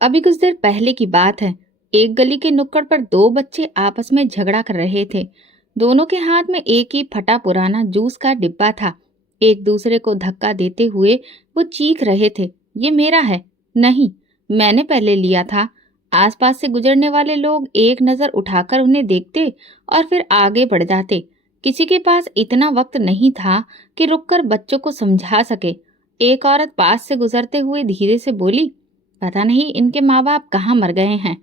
अभी कुछ देर पहले की बात है। एक गली के नुक्कड़ पर दो बच्चे आपस में झगड़ा कर रहे थे। दोनों के हाथ में एक ही फटा पुराना जूस का डिब्बा था। एक दूसरे को धक्का देते हुए वो चीख रहे थे, ये मेरा है। नहीं, मैंने पहले लिया था। आसपास से गुजरने वाले लोग एक नजर उठाकर उन्हें देखते और फिर आगे बढ़ जाते। किसी के पास इतना वक्त नहीं था कि रुककर बच्चों को समझा सके। एक औरत पास से गुजरते हुए धीरे से बोली, पता नहीं इनके माँ बाप कहाँ मर गए हैं।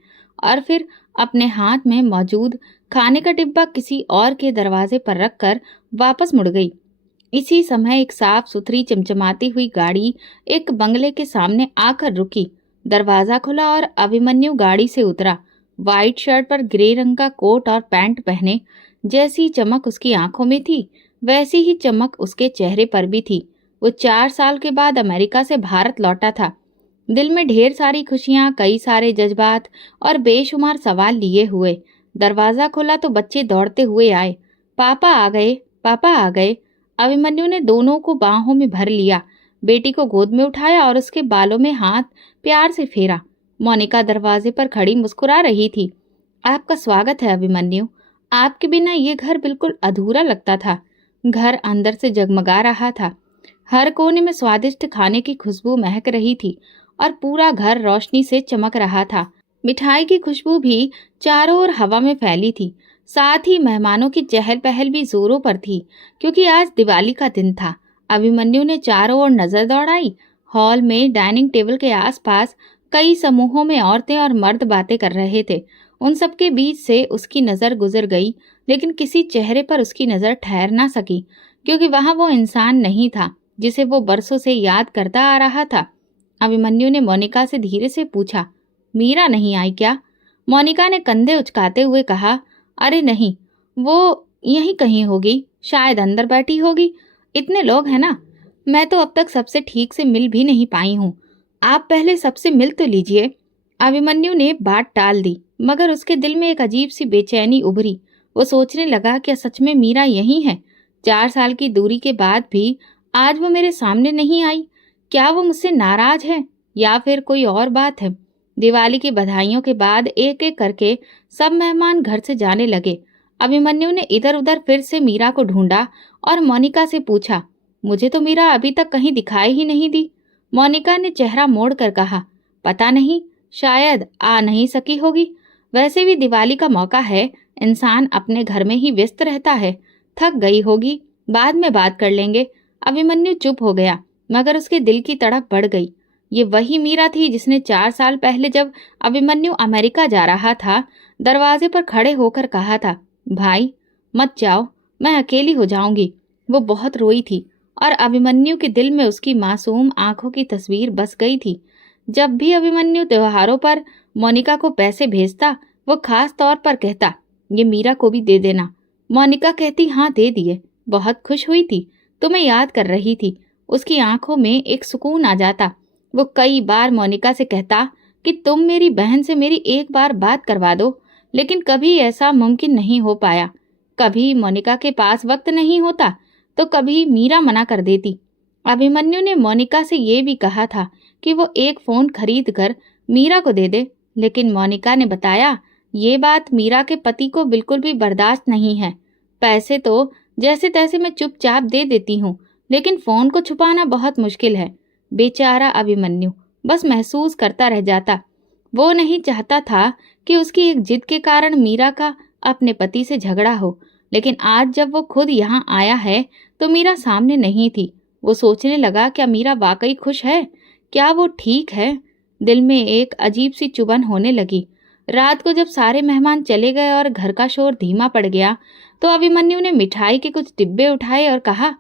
और फिर अपने हाथ में मौजूद खाने का डिब्बा किसी और के दरवाजे पर रखकर वापस मुड़ गई। इसी समय एक साफ सुथरी चमचमाती हुई गाड़ी एक बंगले के सामने आकर रुकी। दरवाजा खुला और अभिमन्यु गाड़ी से उतरा। वाइट शर्ट पर ग्रे रंग का कोट और पैंट पहने। जैसी चमक उसकी आंखों में थी वैसी ही चमक उसके चेहरे पर भी थी। वो 4 साल के बाद अमेरिका से भारत लौटा था। दिल में ढेर सारी खुशियां, कई सारे जज्बात और बेशुमार सवाल लिए हुए। दरवाजा खुला तो बच्चे दौड़ते हुए आए। पापा आ गए, पापा आ गए। अभिमन्यु ने दोनों को बाहों में भर लिया, बेटी को गोद में उठाया और उसके बालों में हाथ प्यार से फेरा। मोनिका दरवाजे पर खड़ी मुस्कुरा रही थी। आपका स्वागत है अभिमन्यु। आपके बिना ये घर बिल्कुल अधूरा लगता था। घर अंदर से जगमगा रहा था। हर कोने में स्वादिष्ट खाने की खुशबू महक रही थी और पूरा घर रोशनी से चमक रहा था। मिठाई की खुशबू भी चारों ओर हवा में फैली थी। साथ ही मेहमानों की चहल पहल भी जोरों पर थी, क्योंकि आज दिवाली का दिन था। अभिमन्यु ने चारों ओर नजर दौड़ाई। हॉल में डाइनिंग टेबल के आसपास कई समूहों में औरतें और मर्द बातें कर रहे थे। उन सबके बीच से उसकी नजर गुजर गई, लेकिन किसी चेहरे पर उसकी नजर ठहर ना सकी, क्योंकि वहां वो इंसान नहीं था जिसे वो बरसों से याद करता आ रहा था। अभिमन्यु ने मोनिका से धीरे से पूछा, मीरा नहीं आई क्या? मोनिका ने कंधे उचकाते हुए कहा, अरे नहीं, वो यहीं कहीं होगी, शायद अंदर बैठी होगी। इतने लोग हैं ना, मैं तो अब तक सबसे ठीक से मिल भी नहीं पाई हूँ। आप पहले सबसे मिल तो लीजिए। अभिमन्यु ने बात टाल दी, मगर उसके दिल में एक अजीब सी बेचैनी उभरी। वो सोचने लगा, क्या सच में मीरा यही है? 4 साल की दूरी के बाद भी आज वो मेरे सामने नहीं आई। क्या वो मुझसे नाराज है या फिर कोई और बात है? दिवाली की बधाइयों के बाद एक एक करके सब मेहमान घर से जाने लगे। अभिमन्यु ने इधर उधर फिर से मीरा को ढूंढा और मोनिका से पूछा, मुझे तो मीरा अभी तक कहीं दिखाई ही नहीं दी। मोनिका ने चेहरा मोड़कर कहा, पता नहीं, शायद आ नहीं सकी होगी। वैसे भी दिवाली का मौका है, इंसान अपने घर में ही व्यस्त रहता है। थक गई होगी, बाद में बात कर लेंगे। अभिमन्यु चुप हो गया, मगर उसके दिल की तड़प बढ़ गई। ये वही मीरा थी जिसने 4 साल पहले जब अभिमन्यु अमेरिका जा रहा था, दरवाजे पर खड़े होकर कहा था, भाई मत जाओ, मैं अकेली हो जाऊंगी। वो बहुत रोई थी और अभिमन्यु के दिल में उसकी मासूम आंखों की तस्वीर बस गई थी। जब भी अभिमन्यु त्योहारों पर मोनिका को पैसे भेजता, वो खास तौर पर कहता, ये मीरा को भी दे देना। मोनिका कहती, हाँ दे दिए। बहुत खुश हुई थी, तुम्हें याद कर रही थी। उसकी आंखों में एक सुकून आ जाता। वो कई बार मोनिका से कहता कि तुम मेरी बहन से मेरी एक बार बात करवा दो, लेकिन कभी ऐसा मुमकिन नहीं हो पाया। कभी मोनिका के पास वक्त नहीं होता तो कभी मीरा मना कर देती। अभिमन्यु ने मोनिका से ये भी कहा था कि वो एक फोन खरीद कर मीरा को दे दे, लेकिन मोनिका ने बताया ये बात मीरा के पति को बिल्कुल भी बर्दाश्त नहीं है। पैसे तो जैसे तैसे मैं चुपचाप दे देती हूँ, लेकिन फोन को छुपाना बहुत मुश्किल है। बेचारा अभिमन्यु बस महसूस करता रह जाता। वो नहीं चाहता था कि उसकी एक जिद के कारण मीरा का अपने पति से झगड़ा हो, लेकिन आज जब वो खुद यहाँ आया है तो मीरा सामने नहीं थी। वो सोचने लगा, क्या मीरा वाकई खुश है? क्या वो ठीक है? दिल में एक अजीब सी चुभन होने लगी। रात को जब सारे मेहमान चले गए और घर का शोर धीमा पड़ गया, तो अभिमन्यु ने मिठाई के कुछ डिब्बे उठाए और कहा,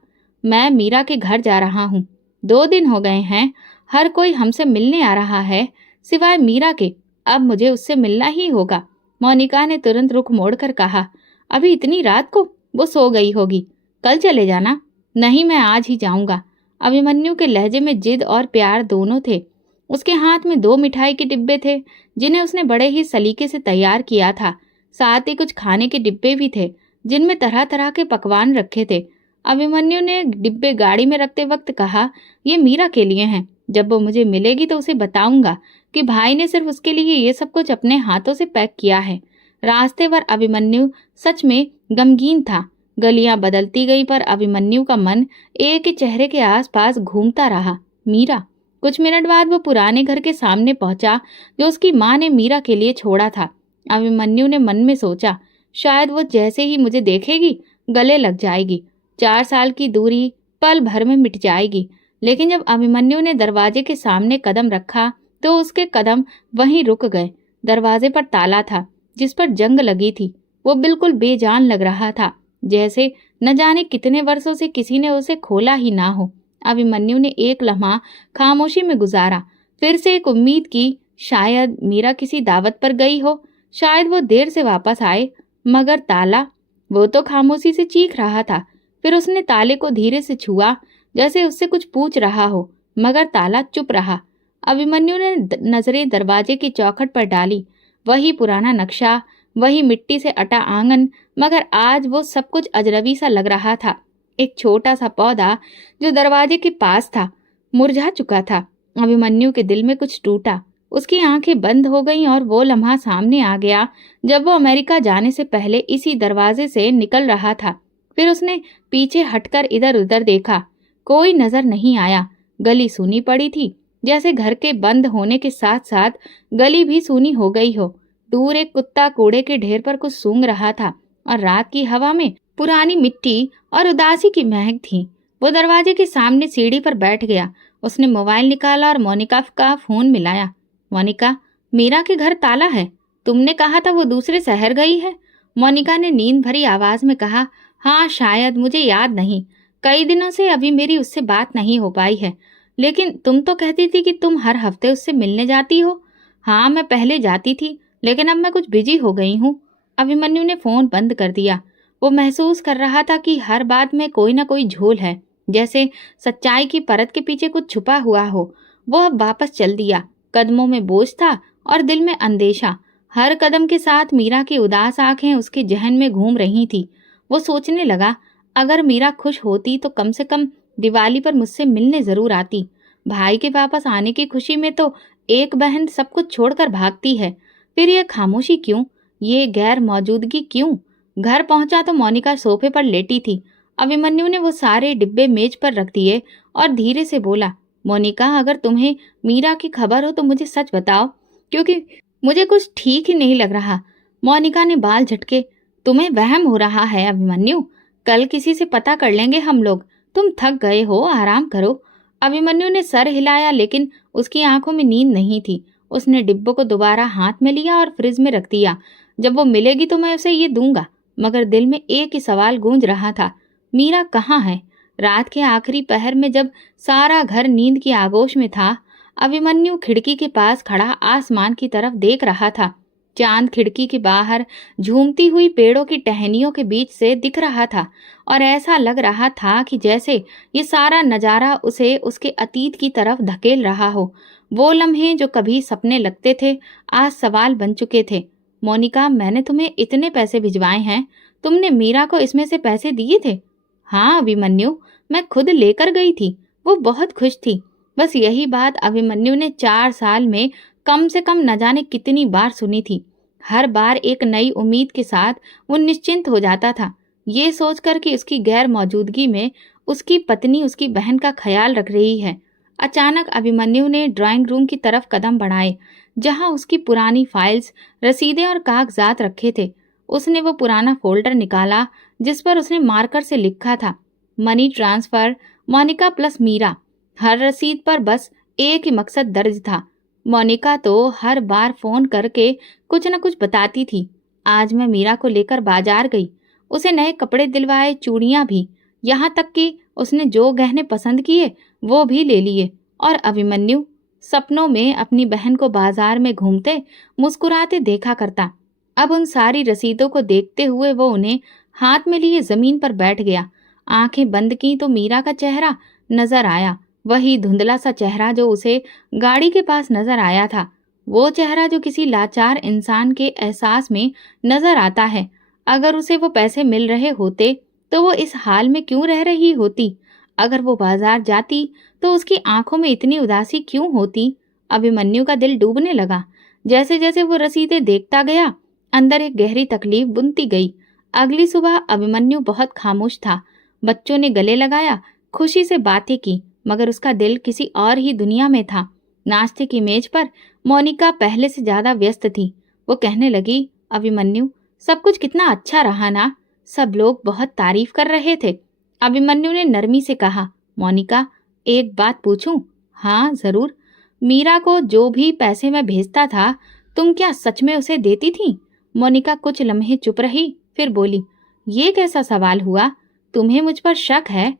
मैं मीरा के घर जा रहा हूँ। 2 दिन हो गए हैं, हर कोई हमसे मिलने आ रहा है सिवाय मीरा के। अब मुझे उससे मिलना ही होगा। मोनिका ने तुरंत रुख मोड़कर कहा, अभी इतनी रात को? वो सो गई होगी, कल चले जाना। नहीं, मैं आज ही जाऊंगा। अभिमन्यु के लहजे में जिद और प्यार दोनों थे। उसके हाथ में 2 मिठाई के डिब्बे थे जिन्हें उसने बड़े ही सलीके से तैयार किया था। साथ ही कुछ खाने के डिब्बे भी थे जिनमें तरह तरह के पकवान रखे थे। अभिमन्यु ने डिब्बे गाड़ी में रखते वक्त कहा, ये मीरा के लिए हैं। जब वो मुझे मिलेगी तो उसे बताऊंगा कि भाई ने सिर्फ उसके लिए ये सब कुछ अपने हाथों से पैक किया है। रास्ते पर अभिमन्यु सच में गमगीन था। गलियां बदलती गई पर अभिमन्यु का मन एक ही चेहरे के आसपास घूमता रहा, मीरा। कुछ मिनट बाद वो पुराने घर के सामने पहुंचा जो उसकी माँ ने मीरा के लिए छोड़ा था। अभिमन्यु ने मन में सोचा, शायद वो जैसे ही मुझे देखेगी गले लग जाएगी। 4 साल की दूरी पल भर में मिट जाएगी। लेकिन जब अभिमन्यु ने दरवाजे के सामने कदम रखा तो उसके कदम वहीं रुक गए। दरवाजे पर ताला था जिस पर जंग लगी थी। वो बिल्कुल बेजान लग रहा था, जैसे न जाने कितने वर्षों से किसी ने उसे खोला ही ना हो। अभिमन्यु ने एक लम्हा खामोशी में गुजारा, फिर से एक उम्मीद की, शायद मीरा किसी दावत पर गई हो, शायद वो देर से वापस आए। मगर ताला, वो तो खामोशी से चीख रहा था। फिर उसने ताले को धीरे से छुआ, जैसे उससे कुछ पूछ रहा हो, मगर ताला चुप रहा। अभिमन्यु ने नजरें दरवाजे की चौखट पर डाली। वही पुराना नक्शा, वही मिट्टी से अटा आंगन, मगर आज वो सब कुछ अजनबी सा लग रहा था। एक छोटा सा पौधा जो दरवाजे के पास था मुरझा चुका था। अभिमन्यु के दिल में कुछ टूटा। उसकी आंखें बंद हो गईं और वो लम्हा सामने आ गया जब वो अमेरिका जाने से पहले इसी दरवाजे से निकल रहा था। फिर उसने पीछे हटकर इधर उधर देखा। कोई नजर नहीं आया। गली सूनी पड़ी थी, जैसे घर के बंद होने के साथ साथ गली भी सूनी हो गई हो। दूर एक कुत्ता कूड़े के ढेर पर कुछ सूंघ रहा था और रात की हवा में पुरानी मिट्टी और उदासी की महक थी। वो दरवाजे के सामने सीढ़ी पर बैठ गया। उसने मोबाइल निकाला और मोनिका का फोन मिलाया। मोनिका, मीरा के घर ताला है। तुमने कहा था वो दूसरे शहर गई है। मोनिका ने नींद भरी आवाज में कहा। हाँ शायद, मुझे याद नहीं। कई दिनों से अभी मेरी उससे बात नहीं हो पाई है। लेकिन तुम तो कहती थी कि तुम हर हफ्ते उससे मिलने जाती हो। हाँ, मैं पहले जाती थी, लेकिन अब मैं कुछ बिजी हो गई हूँ। अभिमन्यु ने फोन बंद कर दिया। वो महसूस कर रहा था कि हर बात में कोई ना कोई झोल है, जैसे सच्चाई की परत के पीछे कुछ छुपा हुआ हो। वो अब वापस चल दिया। कदमों में बोझ था और दिल में अंदेशा। हर कदम के साथ मीरा की उदास आंखें उसके जहन में घूम रही थी। वो सोचने लगा, अगर मीरा खुश होती तो कम से कम दिवाली पर मुझसे मिलने जरूर आती। भाई के वापस आने की खुशी में तो एक बहन सब कुछ छोड़कर भागती है। फिर ये खामोशी क्यों, ये गैर मौजूदगी क्यों? घर पहुंचा तो मोनिका सोफे पर लेटी थी। अभिमन्यु ने वो सारे डिब्बे मेज पर रख दिए और धीरे से बोला, मोनिका, अगर तुम्हें मीरा की खबर हो तो मुझे सच बताओ, क्योंकि मुझे कुछ ठीक ही नहीं लग रहा। मोनिका ने बाल झटके। तुम्हें वहम हो रहा है अभिमन्यु। कल किसी से पता कर लेंगे हम लोग। तुम थक गए हो, आराम करो। अभिमन्यु ने सर हिलाया, लेकिन उसकी आंखों में नींद नहीं थी। उसने डिब्बों को दोबारा हाथ में लिया और फ्रिज में रख दिया। जब वो मिलेगी तो मैं उसे ये दूंगा। मगर दिल में एक ही सवाल गूंज रहा था, मीरा कहाँ है? रात के आखिरी पहर में जब सारा घर नींद की आगोश में था, अभिमन्यु खिड़की के पास खड़ा आसमान की तरफ देख रहा था। चांद खिड़की के बाहर झूमती हुई पेड़ों की टहनियों के बीच से दिख रहा था और ऐसा लग रहा था कि जैसे ये सारा नजारा उसे उसके अतीत की तरफ धकेल रहा हो। वो लम्हे जो कभी सपने लगते थे आज सवाल बन चुके थे। मोनिका, मैंने तुम्हें इतने पैसे भिजवाए हैं, तुमने मीरा को इसमें से पैसे दिए थे? हाँ अभिमन्यु, मैं खुद लेकर गई थी। वो बहुत खुश थी। बस यही बात अभिमन्यु ने 4 साल में कम से कम न जाने कितनी बार सुनी थी। हर बार एक नई उम्मीद के साथ वो निश्चिंत हो जाता था, ये सोचकर कि उसकी गैर मौजूदगी में उसकी पत्नी उसकी बहन का ख्याल रख रही है। अचानक अभिमन्यु ने ड्राइंग रूम की तरफ कदम बढ़ाए, जहां उसकी पुरानी फाइल्स, रसीदें और कागजात रखे थे। उसने वो पुराना फोल्डर निकाला जिस पर उसने मार्कर से लिखा था, money transfer Monika plus Meera. हर रसीद पर बस एक ही मकसद दर्ज था। मोनिका तो हर बार फोन करके कुछ न कुछ बताती थी। आज मैं मीरा को लेकर बाजार गई, उसे नए कपड़े दिलवाए, चूड़ियां भी, यहाँ तक कि उसने जो गहने पसंद किए वो भी ले लिए। और अभिमन्यु सपनों में अपनी बहन को बाजार में घूमते मुस्कुराते देखा करता। अब उन सारी रसीदों को देखते हुए वो उन्हें हाथ में लिए जमीन पर बैठ गया। आंखें बंद की तो मीरा का चेहरा नजर आया, वही धुंधला सा चेहरा जो उसे गाड़ी के पास नजर आया था। वो चेहरा जो किसी लाचार इंसान के एहसास में नजर आता है। अगर उसे वो पैसे मिल रहे होते तो वो इस हाल में क्यों रह रही होती? अगर वो बाजार जाती तो उसकी आंखों में इतनी उदासी क्यों होती? अभिमन्यु का दिल डूबने लगा। जैसे जैसे वो रसीदें देखता गया, अंदर एक गहरी तकलीफ बुनती गई। अगली सुबह अभिमन्यु बहुत खामोश था। बच्चों ने गले लगाया, खुशी से बातें की, मगर उसका दिल किसी और ही दुनिया में था। नाश्ते की मेज पर मोनिका पहले से ज्यादा व्यस्त थी। वो कहने लगी, अभिमन्यु, सब कुछ कितना अच्छा रहा ना। सब लोग बहुत तारीफ कर रहे थे। अभिमन्यु ने नरमी से कहा, मोनिका, एक बात पूछूं? हाँ जरूर। मीरा को जो भी पैसे मैं भेजता था, तुम क्या सच में उसे देती थी? मोनिका कुछ लम्हे चुप रही, फिर बोली, ये कैसा सवाल हुआ? तुम्हें मुझ पर शक है?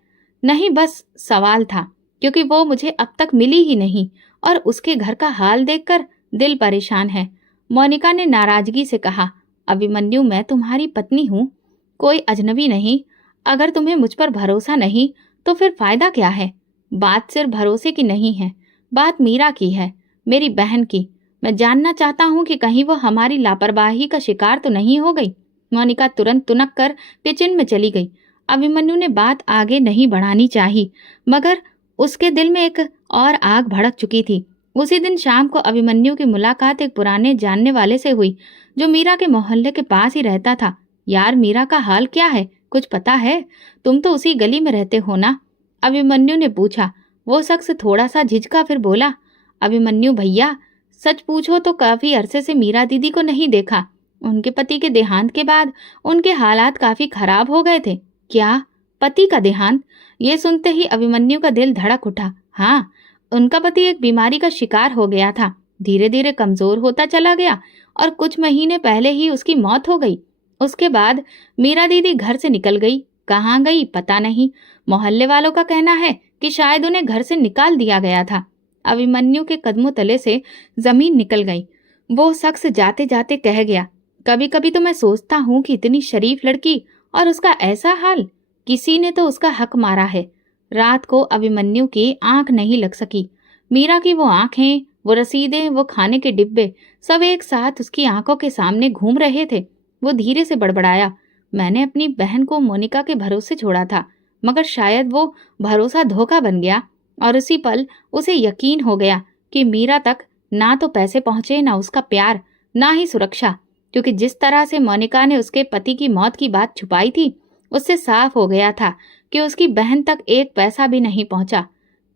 नहीं, बस सवाल था, क्योंकि वो मुझे अब तक मिली ही नहीं और उसके घर का हाल देखकर दिल परेशान है। मोनिका ने नाराजगी से कहा, अभिमन्यु, मैं तुम्हारी पत्नी हूँ, कोई अजनबी नहीं। अगर तुम्हें मुझ पर भरोसा नहीं तो फिर फायदा क्या है? बात सिर्फ भरोसे की नहीं है, बात मीरा की है, मेरी बहन की। मैं जानना चाहता हूँ कि कहीं वो हमारी लापरवाही का शिकार तो नहीं हो गई। मोनिका तुरंत तुनक कर किचन में चली गई। अभिमन्यु ने बात आगे नहीं बढ़ानी चाहिए, मगर उसके दिल में एक और आग भड़क चुकी थी। उसी दिन शाम को अभिमन्यु की मुलाकात एक पुराने जानने वाले से हुई, जो मीरा के मोहल्ले के पास ही रहता था। यार, मीरा का हाल क्या है, कुछ पता है? तुम तो उसी गली में रहते हो ना? अभिमन्यु ने पूछा। वो शख्स थोड़ा सा झिझका, फिर बोला, अभिमन्यु भैया, सच पूछो तो काफी अरसे से मीरा दीदी को नहीं देखा। उनके पति के देहांत के बाद उनके हालात काफी खराब हो गए थे। क्या? पति का देहांत? ये सुनते ही अभिमन्यु का दिल धड़क उठा। हाँ, उनका पति एक बीमारी का शिकार हो गया था। धीरे धीरे कमजोर होता चला गया और कुछ महीने पहले ही उसकी मौत हो गई। उसके बाद मीरा दीदी घर से निकल गई। कहाँ गई पता नहीं। मोहल्ले वालों का कहना है कि शायद उन्हें घर से निकाल दिया गया था। अभिमन्यु के कदमों तले से जमीन निकल गई। वो शख्स जाते जाते कह गया, कभी कभी तो मैं सोचता हूँ कि इतनी शरीफ लड़की और उसका ऐसा हाल। किसी ने तो उसका हक मारा है। रात को अभिमन्यु की आंख नहीं लग सकी। मीरा की वो आंखें, वो रसीदें, वो खाने के डिब्बे, सब एक साथ उसकी आंखों के सामने घूम रहे थे। वो धीरे से बड़बड़ाया, मैंने अपनी बहन को मोनिका के भरोसे छोड़ा था, मगर शायद वो भरोसा धोखा बन गया और उसी पल उसे यकीन हो गया कि मीरा तक ना तो पैसे पहुंचे, ना उसका प्यार, ना ही सुरक्षा। क्योंकि जिस तरह से मोनिका ने उसके पति की मौत की बात छुपाई थी, उससे साफ हो गया था कि उसकी बहन तक एक पैसा भी नहीं पहुंचा।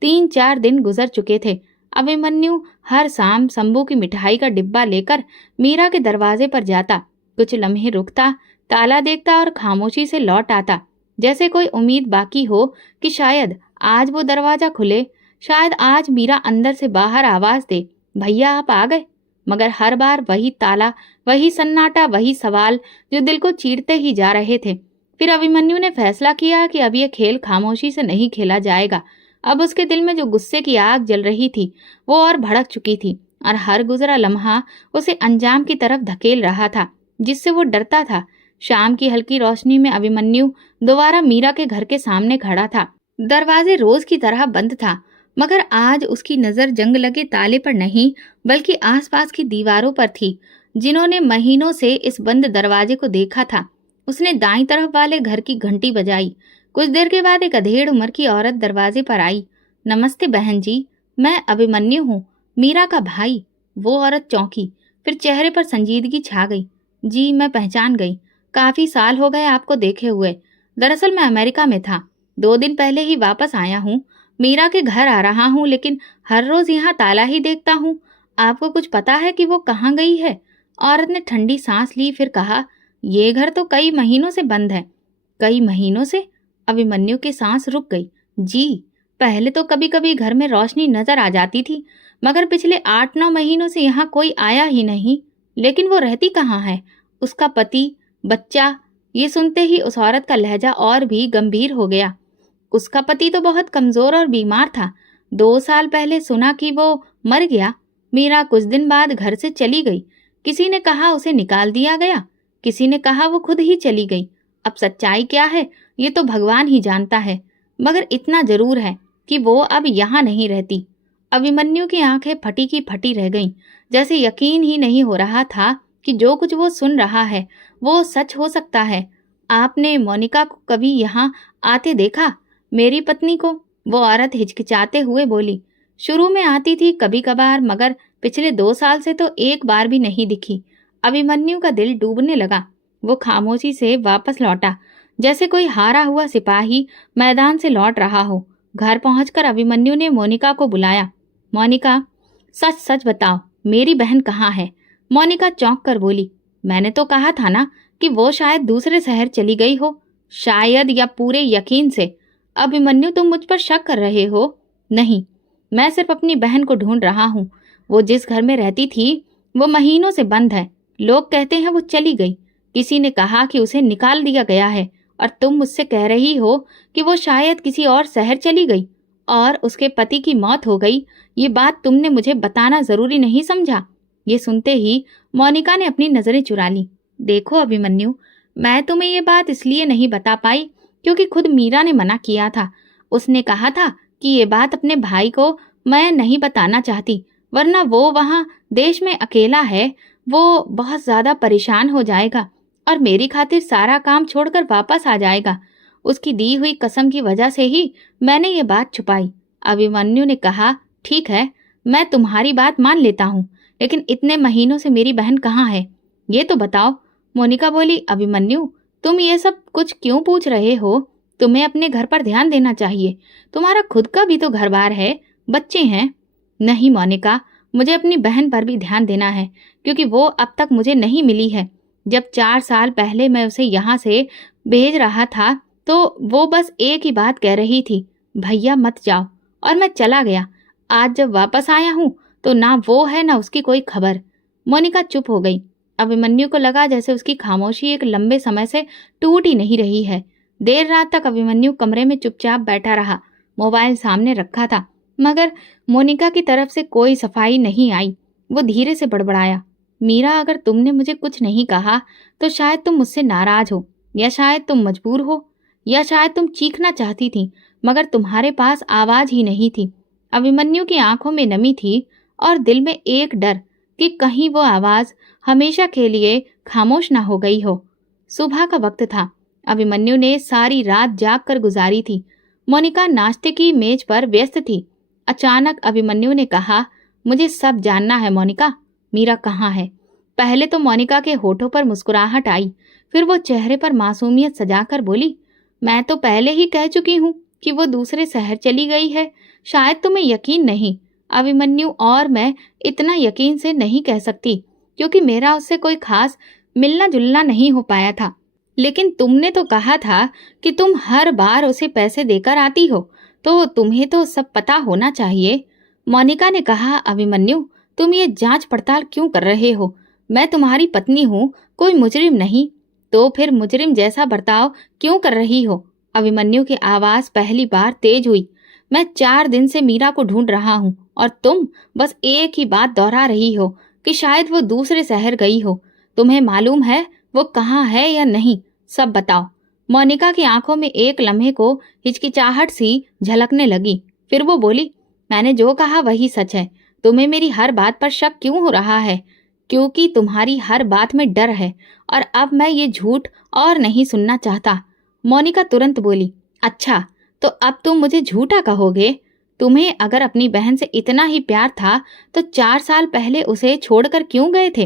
3-4 दिन गुजर चुके थे। अभिमन्यु हर शाम शंभू की मिठाई का डिब्बा लेकर मीरा के दरवाजे पर जाता, कुछ लम्हे रुकता, ताला देखता और खामोशी से लौट आता, जैसे कोई उम्मीद बाकी हो कि शायद आज वो दरवाजा खुले, शायद आज मीरा अंदर से बाहर आवाज दे, भैया आप आ गए। मगर हर बार वही ताला, वही सन्नाटा, वही सवाल जो दिल को चीरते ही जा रहे थे। फिर अभिमन्यु ने फैसला किया कि अब ये खेल खामोशी से नहीं खेला जाएगा। अब उसके दिल में जो गुस्से की आग जल रही थी, वो और भड़क चुकी थी और हर गुजरा लम्हा उसे अंजाम की तरफ धकेल रहा था, जिससे वो डरता था। शाम की हल्की रोशनी में अभिमन्यु दोबारा मीरा के घर के सामने खड़ा था। दरवाजे रोज की तरह बंद था, मगर आज उसकी नजर जंग लगे ताले पर नहीं, बल्कि आसपास की दीवारों पर थी, जिन्होंने महीनों से इस बंद दरवाजे को देखा था। उसने दाईं तरफ वाले घर की घंटी बजाई। कुछ देर के बाद एक अधेड़ उम्र की औरत दरवाजे पर आई। नमस्ते बहन जी, मैं अभिमन्यु हूँ, मीरा का भाई। वो औरत चौंकी, फिर चेहरे पर संजीदगी छा गई। जी, मैं पहचान गई, काफी साल हो गए आपको देखे हुए। दरअसल मैं अमेरिका में था, 2 दिन पहले ही वापस आया हूँ। मीरा के घर आ रहा हूँ, लेकिन हर रोज यहाँ ताला ही देखता हूँ। आपको कुछ पता है कि वो कहाँ गई है? औरत ने ठंडी सांस ली, फिर कहा, ये घर तो कई महीनों से बंद है। कई महीनों से? अभिमन्यु की सांस रुक गई। जी, पहले तो कभी कभी घर में रोशनी नजर आ जाती थी, मगर पिछले 8-9 महीनों से यहाँ कोई आया ही नहीं। लेकिन वो रहती कहाँ है? उसका पति, बच्चा? ये सुनते ही उस औरत का लहजा और भी गंभीर हो गया। उसका पति तो बहुत कमजोर और बीमार था। 2 साल पहले सुना कि वो मर गया। मीरा कुछ दिन बाद घर से चली गई। किसी ने कहा उसे निकाल दिया गया, किसी ने कहा वो खुद ही चली गई। अब सच्चाई क्या है ये तो भगवान ही जानता है, मगर इतना जरूर है कि वो अब यहाँ नहीं रहती। अभिमन्यु की आंखें फटी की फटी रह गईं, जैसे यकीन ही नहीं हो रहा था कि जो कुछ वो सुन रहा है वो सच हो सकता है। आपने मोनिका को कभी यहाँ आते देखा? मेरी पत्नी को? वो औरत हिचकिचाते हुए बोली। शुरू में आती थी कभी कभार, मगर पिछले 2 साल से तो एक बार भी नहीं दिखी। अभिमन्यु का दिल डूबने लगा। वो खामोशी से वापस लौटा, जैसे कोई हारा हुआ सिपाही मैदान से लौट रहा हो। घर पहुंचकर अभिमन्यु ने मोनिका को बुलाया। मोनिका, सच सच बताओ, मेरी बहन कहाँ है? मोनिका चौंक कर बोली, मैंने तो कहा था ना कि वो शायद दूसरे शहर चली गई हो। शायद या पूरे यकीन से? अभिमन्यु, तुम मुझ पर शक कर रहे हो? नहीं, मैं सिर्फ अपनी बहन को ढूंढ रहा हूँ। वो जिस घर में रहती थी वो महीनों से बंद है। लोग कहते हैं वो चली गई। किसी ने कहा कि उसे निकाल दिया गया है, और तुम मुझसे कह रही हो कि वो शायद किसी और शहर चली गई और उसके पति की मौत हो गई। ये बात तुमने मुझे बताना जरूरी नहीं समझा? ये सुनते ही मोनिका ने अपनी नजरें चुरा ली। देखो अभिमन्यु, मैं तुम्हें ये बात इसलिए नहीं बता पाई क्योंकि खुद मीरा ने मना किया था। उसने कहा था कि ये बात अपने भाई को मैं नहीं बताना चाहती, वरना वो वहाँ देश में अकेला है, वो बहुत ज्यादा परेशान हो जाएगा और मेरी खातिर सारा काम छोड़कर वापस आ जाएगा। उसकी दी हुई कसम की वजह से ही मैंने ये बात छुपाई। अभिमन्यु ने कहा, ठीक है, मैं तुम्हारी बात मान लेता हूँ, लेकिन इतने महीनों से मेरी बहन कहाँ है ये तो बताओ। मोनिका बोली, अभिमन्यु, तुम ये सब कुछ क्यों पूछ रहे हो? तुम्हें अपने घर पर ध्यान देना चाहिए। तुम्हारा खुद का भी तो घर बार है, बच्चे हैं। नहीं मोनिका, मुझे अपनी बहन पर भी ध्यान देना है, क्योंकि वो अब तक मुझे नहीं मिली है। जब 4 साल पहले मैं उसे यहाँ से भेज रहा था तो वो बस एक ही बात कह रही थी, भैया मत जाओ, और मैं चला गया। आज जब वापस आया हूँ तो ना वो है ना उसकी कोई खबर। मोनिका चुप हो गई। अभिमन्यु को लगा जैसे उसकी खामोशी एक लंबे समय से टूट ही नहीं रही है। देर रात तक अभिमन्यु कमरे में चुपचाप बैठा रहा। मोबाइल सामने रखा था, मगर मोनिका की तरफ से कोई सफाई नहीं आई। वो धीरे से बड़बड़ाया, मीरा, अगर तुमने मुझे कुछ नहीं कहा तो शायद तुम मुझसे नाराज हो, या शायद तुम मजबूर हो, या शायद तुम चीखना चाहती थी मगर तुम्हारे पास आवाज ही नहीं थी। अभिमन्यु की आंखों में नमी थी और दिल में एक डर कि कहीं वो आवाज हमेशा के लिए खामोश ना हो गई हो। सुबह का वक्त था। अभिमन्यु ने सारी रात जाग कर गुजारी थी। मोनिका नाश्ते की मेज पर व्यस्त थी। अचानक अभिमन्यु ने कहा, मुझे सब जानना है मोनिका, मीरा कहाँ है? पहले तो मोनिका के होठों पर मुस्कुराहट आई, फिर वो चेहरे पर मासूमियत सजाकर बोली, मैं तो पहले ही कह चुकी हूँ कि वो दूसरे शहर चली गई है। शायद तुम्हें यकीन नहीं अभिमन्यु, और मैं इतना यकीन से नहीं कह सकती क्योंकि मेरा उससे कोई खास मिलना जुलना नहीं हो पाया था। लेकिन तुमने तो कहा था कि तुम हर बार उसे पैसे देकर आती हो, तो तुम्हें तो सब पता होना चाहिए। मोनिका ने कहा, अभिमन्यु, तुम ये जांच पड़ताल क्यों कर रहे हो? मैं तुम्हारी पत्नी हूँ, कोई मुजरिम नहीं। तो फिर मुजरिम जैसा बर्ताव क्यों कर रही हो? अभिमन्यु की आवाज पहली बार तेज हुई। मैं 4 दिन से मीरा को ढूंढ रहा हूँ और तुम बस एक ही बात दोहरा रही हो कि शायद वो दूसरे शहर गई हो। तुम्हें मालूम है वो कहाँ है या नहीं? सब बताओ। मोनिका की आंखों में एक लम्हे को हिचकिचाहट सी झलकने लगी। फिर वो बोली, मैंने जो कहा वही सच है। तुम्हें मेरी हर बात पर शक क्यों हो रहा है? क्योंकि तुम्हारी हर बात में डर है, और अब मैं ये झूठ और नहीं सुनना चाहता। मोनिका तुरंत बोली, अच्छा, तो अब तुम मुझे झूठा कहोगे? तुम्हें अगर अपनी बहन से इतना ही प्यार था तो 4 साल पहले उसे छोड़कर क्यों गए थे?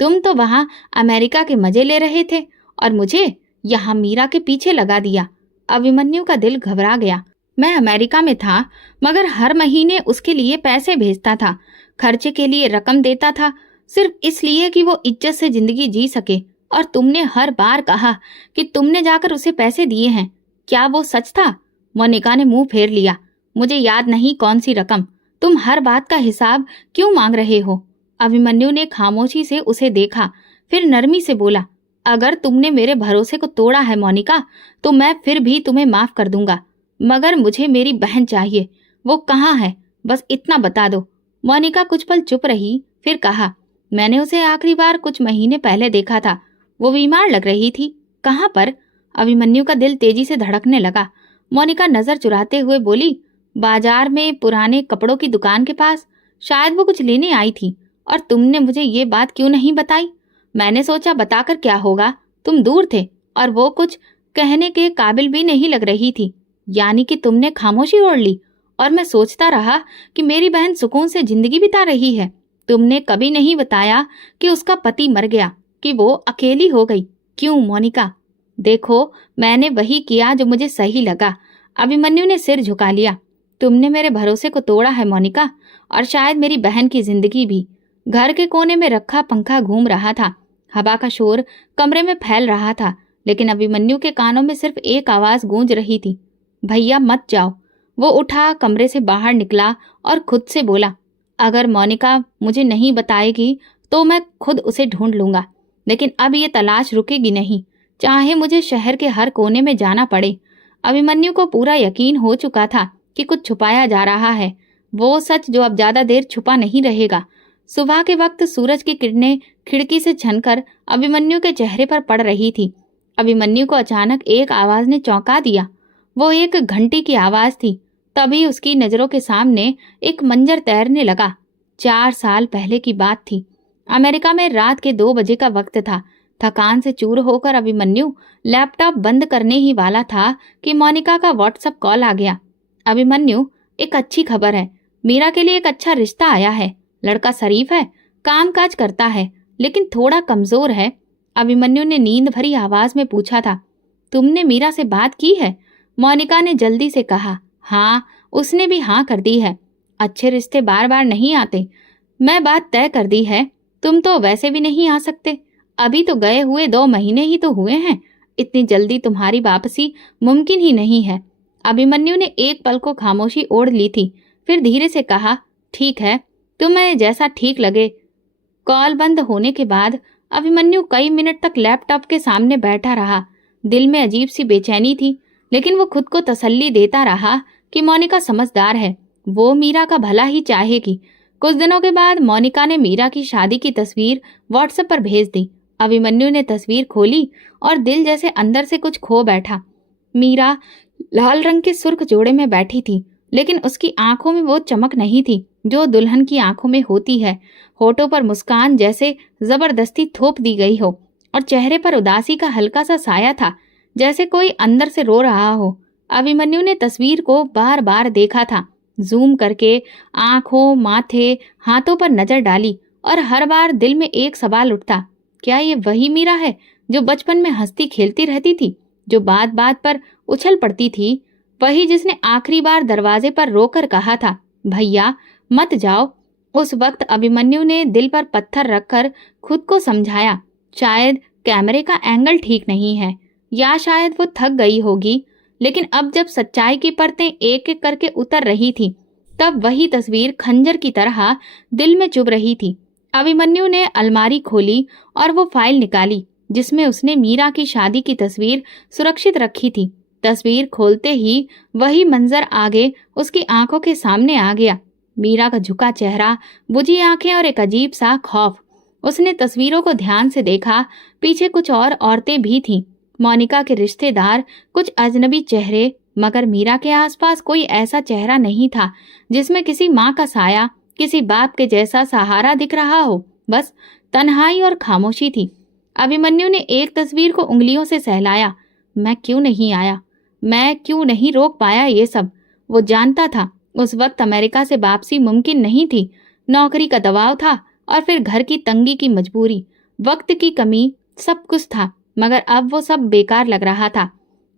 तुम तो वहां अमेरिका के मजे ले रहे थे और मुझे यहाँ मीरा के पीछे लगा दिया। अभिमन्यु का दिल घबरा गया। मैं अमेरिका में था, मगर हर महीने उसके लिए पैसे भेजता था, खर्चे के लिए रकम देता था, सिर्फ इसलिए कि वो इज्जत से जिंदगी जी सके। और तुमने हर बार कहा कि तुमने जाकर उसे पैसे दिए हैं। क्या वो सच था? मोनिका ने मुंह फेर लिया। मुझे याद नहीं कौन सी रकम। तुम हर बात का हिसाब क्यों मांग रहे हो? अभिमन्यु ने खामोशी से उसे देखा, फिर नरमी से बोला, अगर तुमने मेरे भरोसे को तोड़ा है मोनिका, तो मैं फिर भी तुम्हें माफ कर दूंगा, मगर मुझे मेरी बहन चाहिए। वो कहाँ है? बस इतना बता दो। मोनिका कुछ पल चुप रही, फिर कहा, मैंने उसे आखिरी बार कुछ महीने पहले देखा था। वो बीमार लग रही थी। कहाँ पर? अभिमन्यु का दिल तेजी से धड़कने लगा। मोनिका नजर चुराते हुए बोली, बाजार में पुराने कपड़ों की दुकान के पास। शायद वो कुछ लेने आई थी, और तुमने मुझे ये बात क्यों नहीं बताई? मैंने सोचा बताकर क्या होगा, तुम दूर थे और वो कुछ कहने के काबिल भी नहीं लग रही थी। यानी कि तुमने खामोशी ओढ़ ली और मैं सोचता रहा कि मेरी बहन सुकून से जिंदगी बिता रही है। तुमने कभी नहीं बताया कि उसका पति मर गया, कि वो अकेली हो गई। क्यों मोनिका? देखो, मैंने वही किया जो मुझे सही लगा। अभिमन्यु ने सिर झुका लिया। तुमने मेरे भरोसे को तोड़ा है मोनिका, और शायद मेरी बहन की जिंदगी भी। घर के कोने में रखा पंखा घूम रहा था। हवा का शोर कमरे में फैल रहा था, लेकिन अभिमन्यु के कानों में सिर्फ एक आवाज गूंज रही थी, भैया मत जाओ। वो उठा, कमरे से बाहर निकला और खुद से बोला, अगर मोनिका मुझे नहीं बताएगी तो मैं खुद उसे ढूंढ लूंगा, लेकिन अब ये तलाश रुकेगी नहीं, चाहे मुझे शहर के हर कोने में जाना पड़े। अभिमन्यु को पूरा यकीन हो चुका था कि कुछ छुपाया जा रहा है, वो सच जो अब ज्यादा देर छुपा नहीं रहेगा। सुबह के वक्त सूरज की किरणें खिड़की से छनकर अभिमन्यु के चेहरे पर पड़ रही थी। अभिमन्यु को अचानक एक आवाज ने चौंका दिया। वो एक घंटी की आवाज थी। तभी उसकी नजरों के सामने एक मंजर तैरने लगा। 4 साल पहले की बात थी। अमेरिका में रात के 2 बजे का वक्त था। थकान से चूर होकर अभिमन्यु लैपटॉप बंद करने ही वाला था कि मोनिका का व्हाट्सएप कॉल आ गया। अभिमन्यु, एक अच्छी खबर है। मीरा के लिए एक अच्छा रिश्ता आया है। लड़का शरीफ है, कामकाज करता है, लेकिन थोड़ा कमजोर है। अभिमन्यु ने नींद भरी आवाज में पूछा था, तुमने मीरा से बात की है? मोनिका ने जल्दी से कहा, हाँ, उसने भी हाँ कर दी है। अच्छे रिश्ते बार बार नहीं आते। मैं बात तय कर दी है। तुम तो वैसे भी नहीं आ सकते। अभी तो गए हुए 2 महीने ही तो हुए हैं। इतनी जल्दी तुम्हारी वापसी मुमकिन ही नहीं है। अभिमन्यु ने एक पल को खामोशी ओढ़ ली थी, फिर धीरे से कहा, ठीक है, तुम्हें जैसा ठीक लगे। कॉल बंद होने के बाद अभिमन्यु कई मिनट तक लैपटॉप के सामने बैठा रहा। दिल में अजीब सी बेचैनी थी, लेकिन वो खुद को तसल्ली देता रहा कि मोनिका समझदार है, वो मीरा का भला ही चाहेगी। कुछ दिनों के बाद मोनिका ने मीरा की शादी की तस्वीर व्हाट्सएप पर भेज दी। अभिमन्यु ने तस्वीर खोली और दिल जैसे अंदर से कुछ खो बैठा। मीरा लाल रंग के सुर्ख जोड़े में बैठी थी, लेकिन उसकी आंखों में वो चमक नहीं थी जो दुल्हन की आंखों में होती है। होठों पर मुस्कान जैसे जबरदस्ती थोप दी गई हो, और चेहरे पर उदासी का हल्का सा साया था, जैसे कोई अंदर से रो रहा हो। अभिमन्यु ने तस्वीर को बार बार देखा था, जूम करके आंखों, माथे, हाथों पर नजर डाली, और हर बार दिल में एक सवाल उठता, क्या ये वही मीरा है जो बचपन में हंसती खेलती रहती थी, जो बात बात पर उछल पड़ती थी, वही जिसने आखिरी बार दरवाजे पर रोकर कहा था, भैया मत जाओ। उस वक्त अभिमन्यु ने दिल पर पत्थर रखकर खुद को समझाया, शायद कैमरे का एंगल ठीक नहीं है, या शायद वो थक गई होगी। लेकिन अब जब सच्चाई की परतें एक एक करके उतर रही थी, तब वही तस्वीर खंजर की तरह दिल में चुभ रही थी। अभिमन्यु ने अलमारी खोली और वो फाइल निकाली जिसमें उसने मीरा की शादी की तस्वीर सुरक्षित रखी थी। तस्वीर खोलते ही वही मंजर आगे उसकी आंखों के सामने आ गया। मीरा का झुका चेहरा, बुझी आंखें और एक अजीब सा खौफ। उसने तस्वीरों को ध्यान से देखा। पीछे कुछ और औरतें भी थीं, मोनिका के रिश्तेदार, कुछ अजनबी चेहरे, मगर मीरा के आसपास कोई ऐसा चेहरा नहीं था जिसमें किसी माँ का साया, किसी बाप के जैसा सहारा दिख रहा हो। बस तन्हाई और खामोशी थी। अभिमन्यु ने एक तस्वीर को उंगलियों से सहलाया। मैं क्यों नहीं आया? मैं क्यों नहीं रोक पाया ये सब? वो जानता था उस वक्त अमेरिका से वापसी मुमकिन नहीं थी। नौकरी का दबाव था, और फिर घर की तंगी की मजबूरी, वक्त की कमी, सब कुछ था, मगर अब वो सब बेकार लग रहा था।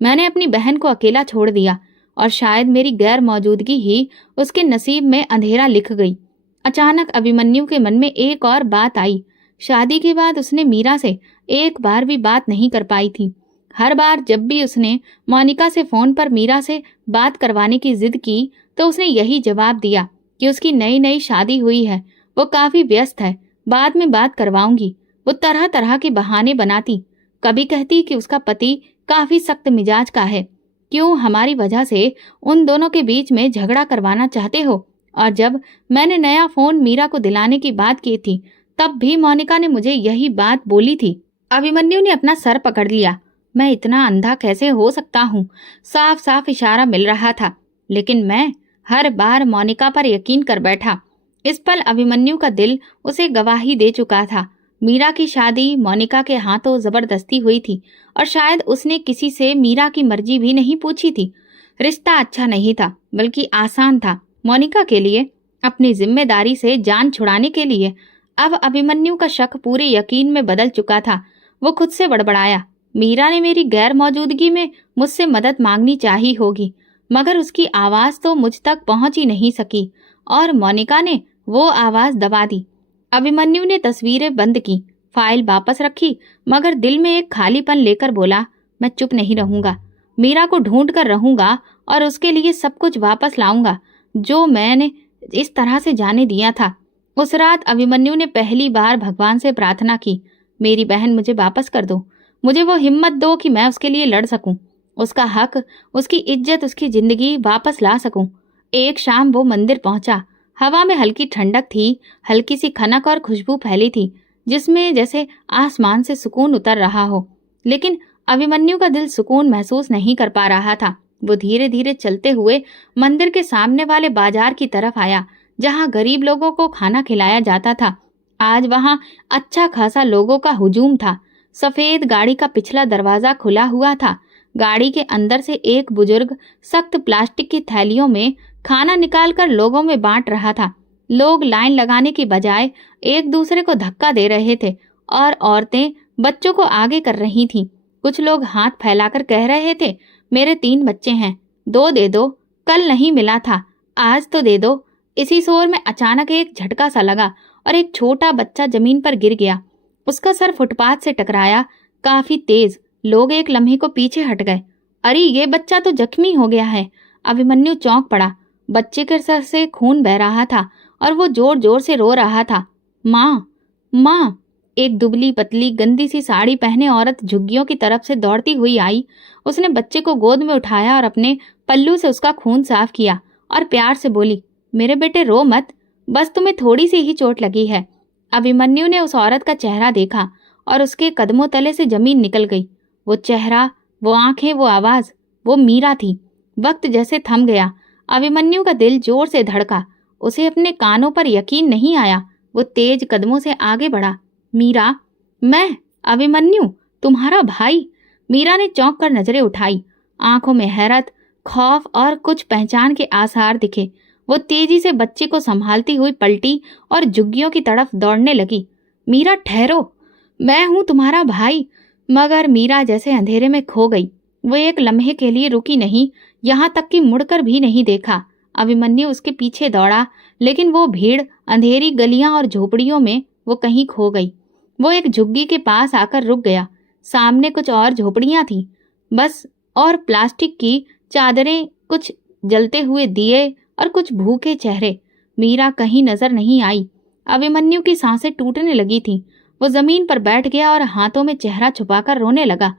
मैंने अपनी बहन को अकेला छोड़ दिया, और शायद मेरी गैर मौजूदगी ही उसके नसीब में अंधेरा लिख गई। अचानक अभिमन्यु के मन में एक और बात आई। शादी के बाद उसने मीरा से एक बार भी बात नहीं कर पाई थी। हर बार जब भी उसने मोनिका से फोन पर मीरा से बात करवाने की जिद की, तो उसने यही जवाब दिया कि उसकी नई नई शादी हुई है, वो काफी व्यस्त है, बाद में बात करवाऊंगी। वो तरह तरह के बहाने बनाती। कभी कहती कि उसका पति काफी सख्त मिजाज का है, क्यों हमारी वजह से उन दोनों के बीच में झगड़ा करवाना चाहते हो। और जब मैंने नया फोन मीरा को दिलाने की बात की थी, तब भी मोनिका ने मुझे यही बात बोली थी। अभिमन्यु ने अपना सर पकड़ लिया। मैं इतना अंधा कैसे हो सकता हूँ? साफ साफ इशारा मिल रहा था, लेकिन मैं हर बार मोनिका पर यकीन कर बैठा। इस पल अभिमन्यु का दिल उसे गवाही दे चुका था। मीरा की शादी मोनिका के हाथों जबरदस्ती हुई थी, और शायद उसने किसी से मीरा की मर्जी भी नहीं पूछी थी। रिश्ता अच्छा नहीं था, बल्कि आसान था मोनिका के लिए, अपनी जिम्मेदारी से जान छुड़ाने के लिए। अब अभिमन्यु का शक पूरे यकीन में बदल चुका था। वो खुद से बड़बड़ाया, मीरा ने मेरी गैर मौजूदगी में मुझसे मदद मांगनी चाहिए होगी, मगर उसकी आवाज तो मुझ तक पहुंच ही नहीं सकी और मोनिका ने वो आवाज दबा दी। अभिमन्यु ने तस्वीरें बंद की, फाइल वापस रखी, मगर दिल में एक खालीपन लेकर बोला, मैं चुप नहीं रहूंगा। मीरा को ढूंढ कर रहूंगा और उसके लिए सब कुछ वापस लाऊंगा जो मैंने इस तरह से जाने दिया था। उस रात अभिमन्यु ने पहली बार भगवान से प्रार्थना की, मेरी बहन मुझे वापस कर दो, मुझे वो हिम्मत दो कि मैं उसके लिए लड़ सकूं, उसका हक, उसकी इज्जत, उसकी जिंदगी वापस ला सकूं। एक शाम वो मंदिर पहुंचा। हवा में हल्की ठंडक थी, हल्की सी खनक और खुशबू फैली थी, जिसमें जैसे आसमान से सुकून उतर रहा हो। लेकिन अभिमन्यु का दिल सुकून महसूस नहीं कर पा रहा था। वो धीरे धीरे चलते हुए मंदिर के सामने वाले बाजार की तरफ आया, जहां गरीब लोगों को खाना खिलाया जाता था। आज वहां अच्छा खासा लोगों का हुजूम था। सफेद गाड़ी का पिछला दरवाजा खुला हुआ था। गाड़ी के अंदर से एक बुजुर्ग सख्त प्लास्टिक की थैलियों में खाना निकालकर लोगों में बांट रहा था। लोग लाइन लगाने की बजाय एक दूसरे को धक्का दे रहे थे और औरतें बच्चों को आगे कर रही थीं। कुछ लोग हाथ फैलाकर कह रहे थे, मेरे 3 बच्चे हैं, 2 दे दो, कल नहीं मिला था, आज तो दे दो। इसी शोर में अचानक एक झटका सा लगा और एक छोटा बच्चा जमीन पर गिर गया। उसका सर फुटपाथ से टकराया, काफी तेज। लोग एक लम्हे को पीछे हट गए। अरे ये बच्चा तो जख्मी हो गया है। अभिमन्यु चौंक पड़ा। बच्चे के सर से खून बह रहा था और वो जोर जोर से रो रहा था। माँ, माँ। एक दुबली पतली गंदी सी साड़ी पहने औरत झुग्गियों की तरफ से दौड़ती हुई आई। उसने बच्चे को गोद में उठाया और अपने पल्लू से उसका खून साफ किया और प्यार से बोली, मेरे बेटे रो मत, बस तुम्हें थोड़ी सी ही चोट लगी है। अभिमन्यु ने उस औरत का चेहरा देखा और उसके कदमों तले से जमीन निकल गई। वो चेहरा, वो आंखें, वो आवाज, वो मीरा थी। वक्त जैसे थम गया। अभिमन्यु का दिल जोर से धड़का। उसे अपने कानों पर यकीन नहीं आया। वो तेज कदमों से आगे बढ़ा। मीरा, मैं अभिमन्यु, तुम्हारा भाई। मीरा ने चौंक कर नजरें उठाई। आंखों में हैरत, खौफ और कुछ पहचान के आसार दिखे। वो तेजी से बच्चे को संभालती हुई पलटी और झुग्गियों की तरफ दौड़ने लगी। मीरा, ठहरो, मैं हूं तुम्हारा भाई। मगर मीरा जैसे अंधेरे में खो गई। वो एक लम्हे के लिए रुकी नहीं, यहाँ तक कि मुड़कर भी नहीं देखा। अभिमन्यु उसके पीछे दौड़ा, लेकिन वो भीड़, अंधेरी गलियां और झोपड़ियों में वो कहीं खो गई। वो एक झुग्गी के पास आकर रुक गया। सामने कुछ और झोपड़ियां थीं, बस, और प्लास्टिक की चादरें, कुछ जलते हुए दिए और कुछ भूखे चेहरे। मीरा कहीं नजर नहीं आई। अभिमन्यु की सांसें टूटने लगी थीं। वो जमीन पर बैठ गया और हाथों में चेहरा छुपाकर रोने लगा।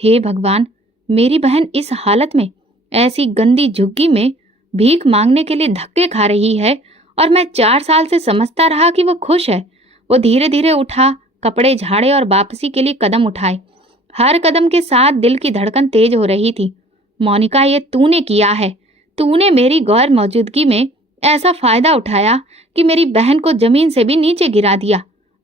हे भगवान, मेरी बहन इस हालत में, ऐसी गंदी झुग्गी में भीख मांगने के लिए धक्के खा रही है और मैं 4 साल से समझता रहा कि वो खुश है। वो धीरे धीरे उठा, कपड़े झाड़े और वापसी के लिए कदम उठाए। हर कदम के साथ दिल की धड़कन तेज हो रही थी। मोनिका, ये तूने किया है। तूने मेरी गैर मौजूदगी में ऐसा फायदा उठाया कि मेरी बहन को जमीन से भी नीचे गिरा दिया।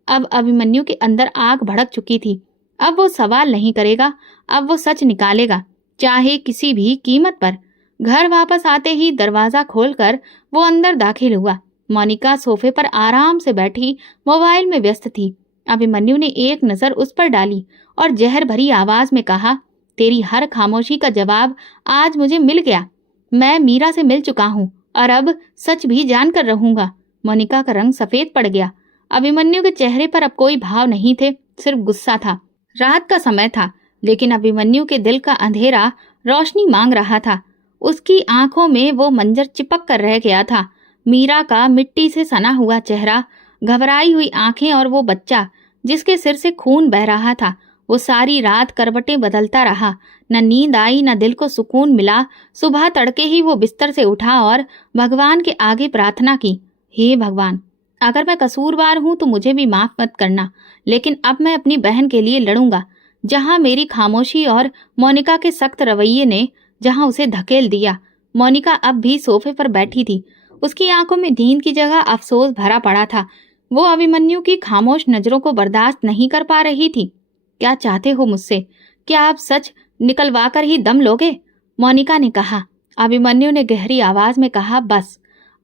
अब अभिमन्यु के अंदर आग भड़क चुकी थी। अब वो सवाल नहीं करेगा, अब वो सच निकालेगा, चाहे किसी भी कीमत पर। घर वापस आते ही दरवाजा खोलकर वो अंदर दाखिल हुआ। मोनिका सोफे पर आराम से बैठी मोबाइल में व्यस्त थी। अभिमन्यु ने एक नजर उस पर डाली और जहर भरी आवाज में कहा, तेरी हर खामोशी का जवाब आज मुझे मिल गया। मैं मीरा से मिल चुका हूँ और अब सच भी जानकर रहूंगा। मोनिका का रंग सफेद पड़ गया। अभिमन्यु के चेहरे पर अब कोई भाव नहीं थे, सिर्फ गुस्सा था। रात का समय था, लेकिन अभिमन्यु के दिल का अंधेरा रोशनी मांग रहा था। उसकी आंखों में वो मंजर चिपक कर रह गया था। मीरा का मिट्टी से सना हुआ चेहरा, घबराई हुई आंखें और वो बच्चा जिसके सिर से खून बह रहा था। वो सारी रात करवटें बदलता रहा। न नींद आई, न दिल को सुकून मिला। सुबह तड़के ही वो बिस्तर से उठा और भगवान के आगे प्रार्थना की, हे भगवान, अगर मैं कसूरवार हूं तो मुझे भी माफ मत करना, लेकिन अब मैं अपनी बहन के लिए लड़ूंगा। जहां मेरी खामोशी और मोनिका के सख्त रवैये ने जहां उसे धकेल दिया। मोनिका अब भी सोफे पर बैठी थी। उसकी आंखों में नींद की जगह अफसोस भरा पड़ा था। वो अभिमन्यु की खामोश नजरों को बर्दाश्त नहीं कर पा रही थी। क्या चाहते हो मुझसे? क्या आप सच निकलवा कर ही दम लोगे? मोनिका ने कहा। अभिमन्यु ने गहरी आवाज में कहा, बस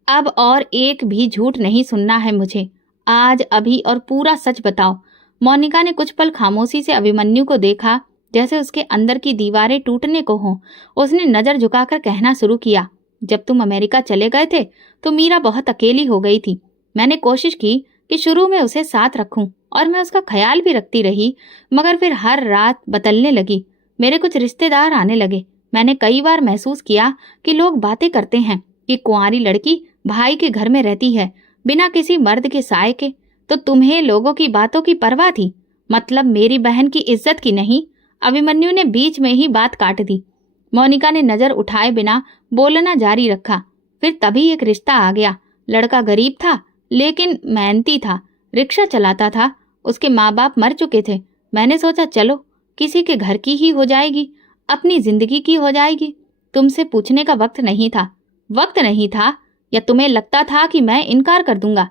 अब और एक भी झूठ नहीं सुनना है मुझे। आज, अभी और पूरा सच बताओ। मोनिका ने कुछ पल खामोशी से अभिमन्यु को देखा, जैसे उसके अंदर की दीवारें टूटने को हों। उसने नजर झुकाकर कहना शुरू किया, जब तुम अमेरिका चले गए थे तो मीरा बहुत अकेली हो गई थी। मैंने कोशिश की कि शुरू में उसे साथ रखूं और मैं उसका ख्याल भी रखती रही, मगर फिर हर रात बदलने लगी। मेरे कुछ रिश्तेदार आने लगे। मैंने कई बार महसूस किया कि लोग बातें करते हैं कि कुंवारी लड़की भाई के घर में रहती है बिना किसी मर्द के साए के। तो तुम्हें लोगों की बातों की परवाह थी, मतलब मेरी बहन की इज्जत की नहीं। अभिमन्यु ने बीच में ही बात काट दी। मोनिका ने नजर उठाए बिना बोलना जारी रखा। फिर तभी एक रिश्ता आ गया। लड़का गरीब था लेकिन मेहनती था, रिक्शा चलाता था। उसके माँ बाप मर चुके थे। मैंने सोचा चलो किसी के घर की ही हो जाएगी, अपनी जिंदगी की हो जाएगी। तुमसे पूछने का वक्त नहीं था। वक्त नहीं था, या तुम्हें लगता था कि मैं इनकार कर दूंगा?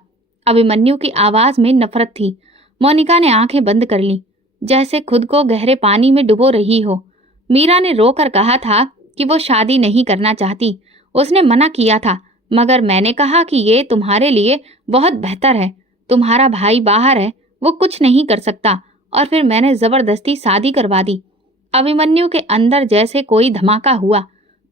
अभिमन्यु की आवाज में नफरत थी। मोनिका ने आंखें बंद कर ली, जैसे खुद को गहरे पानी में डुबो रही हो। मीरा ने रोकर कहा था कि वो शादी नहीं करना चाहती। उसने मना किया था, मगर मैंने कहा कि ये तुम्हारे लिए बहुत बेहतर है। तुम्हारा भाई बाहर है, वो कुछ नहीं कर सकता, और फिर मैंने जबरदस्ती शादी करवा दी। अभिमन्यु के अंदर जैसे कोई धमाका हुआ।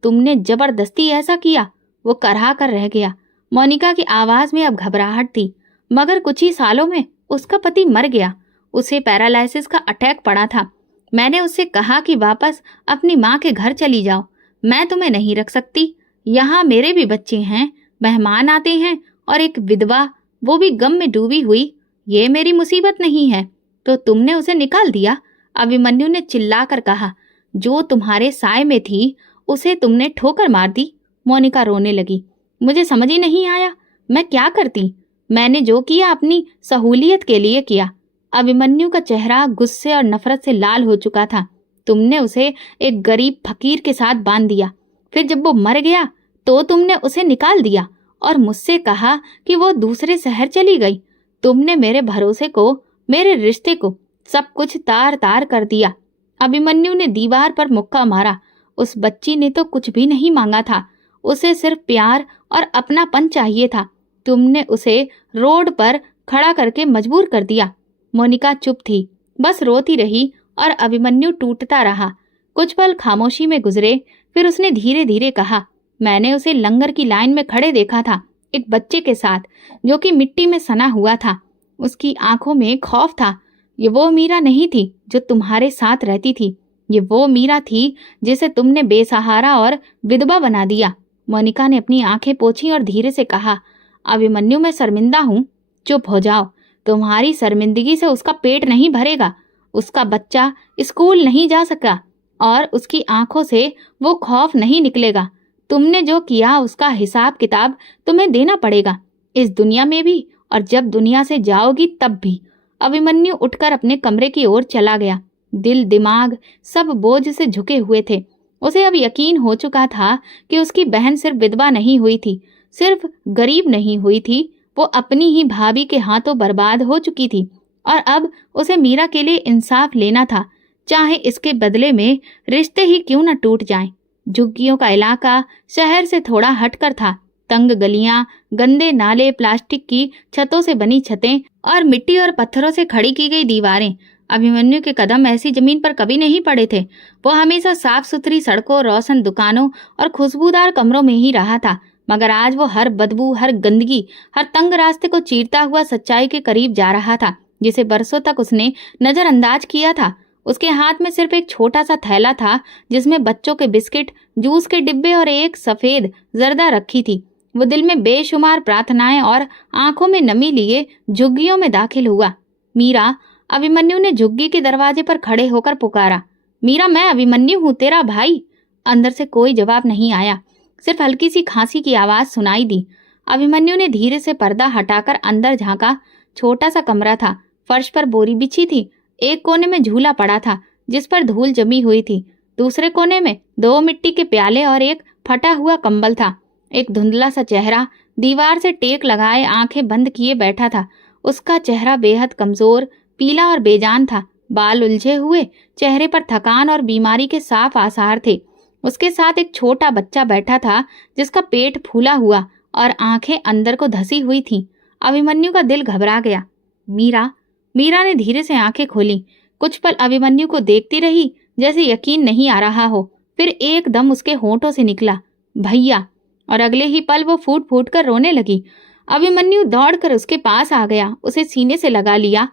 तुमने जबरदस्ती ऐसा किया? वो कराह कर रह गया। मोनिका की आवाज में अब घबराहट थी। मगर कुछ ही सालों में उसका पति मर गया। उसे पैरालिसिस का अटैक पड़ा था। मैंने उससे कहा कि वापस अपनी माँ के घर चली जाओ, मैं तुम्हें नहीं रख सकती। यहाँ मेरे भी बच्चे हैं, मेहमान आते हैं, और एक विधवा, वो भी गम में डूबी हुई। ये मेरी मुसीबत नहीं है। तो तुमने उसे निकाल दिया? अभिमन्यु ने चिल्लाकर कहा। जो तुम्हारे साय में थी उसे तुमने ठोकर मार दी। मोनिका रोने लगी। मुझे समझ ही नहीं आया मैं क्या करती। मैंने जो किया अपनी सहूलियत के लिए किया। अभिमन्यु का चेहरा गुस्से और नफरत से लाल हो चुका था। तुमने उसे एक गरीब फकीर के साथ बांध दिया। फिर जब वो मर गया तो तुमने उसे निकाल दिया और मुझसे कहा कि वो दूसरे शहर चली गई। तुमने मेरे भरोसे को, मेरे रिश्ते को, सब कुछ तार तार कर दिया। अभिमन्यु ने दीवार पर मुक्का मारा। उस बच्ची ने तो कुछ भी नहीं मांगा था। उसे सिर्फ प्यार और अपनापन चाहिए था। तुमने उसे रोड पर खड़ा करके मजबूर कर दिया। मोनिका चुप थी, बस रोती रही, और अभिमन्यु टूटता रहा। कुछ पल खामोशी में गुजरे, फिर उसने धीरे धीरे कहा, मैंने उसे लंगर की लाइन में खड़े देखा था, एक बच्चे के साथ, जो कि मिट्टी में सना हुआ था। उसकी आंखों में खौफ था। ये वो मीरा नहीं थी जो तुम्हारे साथ रहती थी। ये वो मीरा थी जिसे तुमने बेसहारा और विधवा बना दिया। मोनिका ने अपनी आंखें पोंछी और धीरे से कहा, अभिमन्यु, मैं शर्मिंदा हूँ। चुप हो जाओ। तुम्हारी शर्मिंदगी से उसका पेट नहीं भरेगा। उसका बच्चा स्कूल नहीं जा सका और उसकी आंखों से वो खौफ नहीं निकलेगा। तुमने जो किया उसका हिसाब किताब तुम्हें देना पड़ेगा, इस दुनिया में भी और जब दुनिया से जाओगी तब भी। अभिमन्यु उठकर अपने कमरे की ओर चला गया। दिल दिमाग सब बोझ से झुके हुए थे। उसे अब यकीन हो चुका था कि उसकी बहन सिर्फ विधवा नहीं हुई थी, सिर्फ गरीब नहीं हुई थी, वो अपनी ही भाभी के हाथों बर्बाद हो चुकी थी। और अब उसे मीरा के लिए इंसाफ लेना था, चाहे इसके बदले में रिश्ते ही क्यों न टूट जाएं। झुग्गियों का इलाका शहर से थोड़ा हटकर था। तंग गलियां, गंदे नाले, प्लास्टिक की छतों से बनी छतें और मिट्टी और पत्थरों से खड़ी की गई दीवारें। अभिमन्यु के कदम ऐसी जमीन पर कभी नहीं पड़े थे। वो हमेशा साफ सुथरी सड़कों, रोशन दुकानों और खुशबूदार कमरों में ही रहा था, मगर आज वो हर बदबू, हर गंदगी, हर तंग रास्ते को चीरता हुआ सच्चाई के करीब जा रहा था, जिसे बरसों तक उसने नजरअंदाज किया था। उसके हाथ में सिर्फ एक छोटा सा थैला था, जिसमें बच्चों के बिस्किट, जूस के डिब्बे और एक सफेद जर्दा रखी थी। वो दिल में बेशुमार प्रार्थनाएं और आंखों में नमी लिए झुग्गियों में दाखिल हुआ। मीरा! अभिमन्यु ने झुग्गी के दरवाजे पर खड़े होकर पुकारा। मीरा, मैं अभिमन्यु हूँ, तेरा भाई। अंदर से कोई जवाब नहीं आया, सिर्फ हल्की सी खांसी की आवाज सुनाई दी। अभिमन्यु ने धीरे से पर्दा हटाकर अंदर झांका। छोटा सा कमरा था। फर्श पर बोरी बिछी थी। एक कोने में झूला पड़ा था जिस पर धूल जमी हुई थी। दूसरे कोने में 2 मिट्टी के प्याले और एक फटा हुआ कंबल था। एक धुंधला सा चेहरा दीवार से टेक लगाए आंखें बंद किए बैठा था। उसका चेहरा बेहद कमजोर, पीला और बेजान था। बाल उलझे हुए, चेहरे पर थकान और बीमारी के साफ आसार थे। उसके साथ एक छोटा बच्चा बैठा था जिसका पेट फूला हुआ और आंखें अंदर को धसी हुई थीं। अभिमन्यु का दिल घबरा गया। मीरा, मीरा ने धीरे से आंखें खोली। कुछ पल अभिमन्यु को देखती रही, जैसे यकीन नहीं आ रहा हो। फिर एकदम उसके होंठों से निकला, भैया, और अगले ही पल वो फूट फूट कर रोने लगी। अभिमन्यु दौड़कर उसके पास आ गया, उसे सीने से लगा लिया।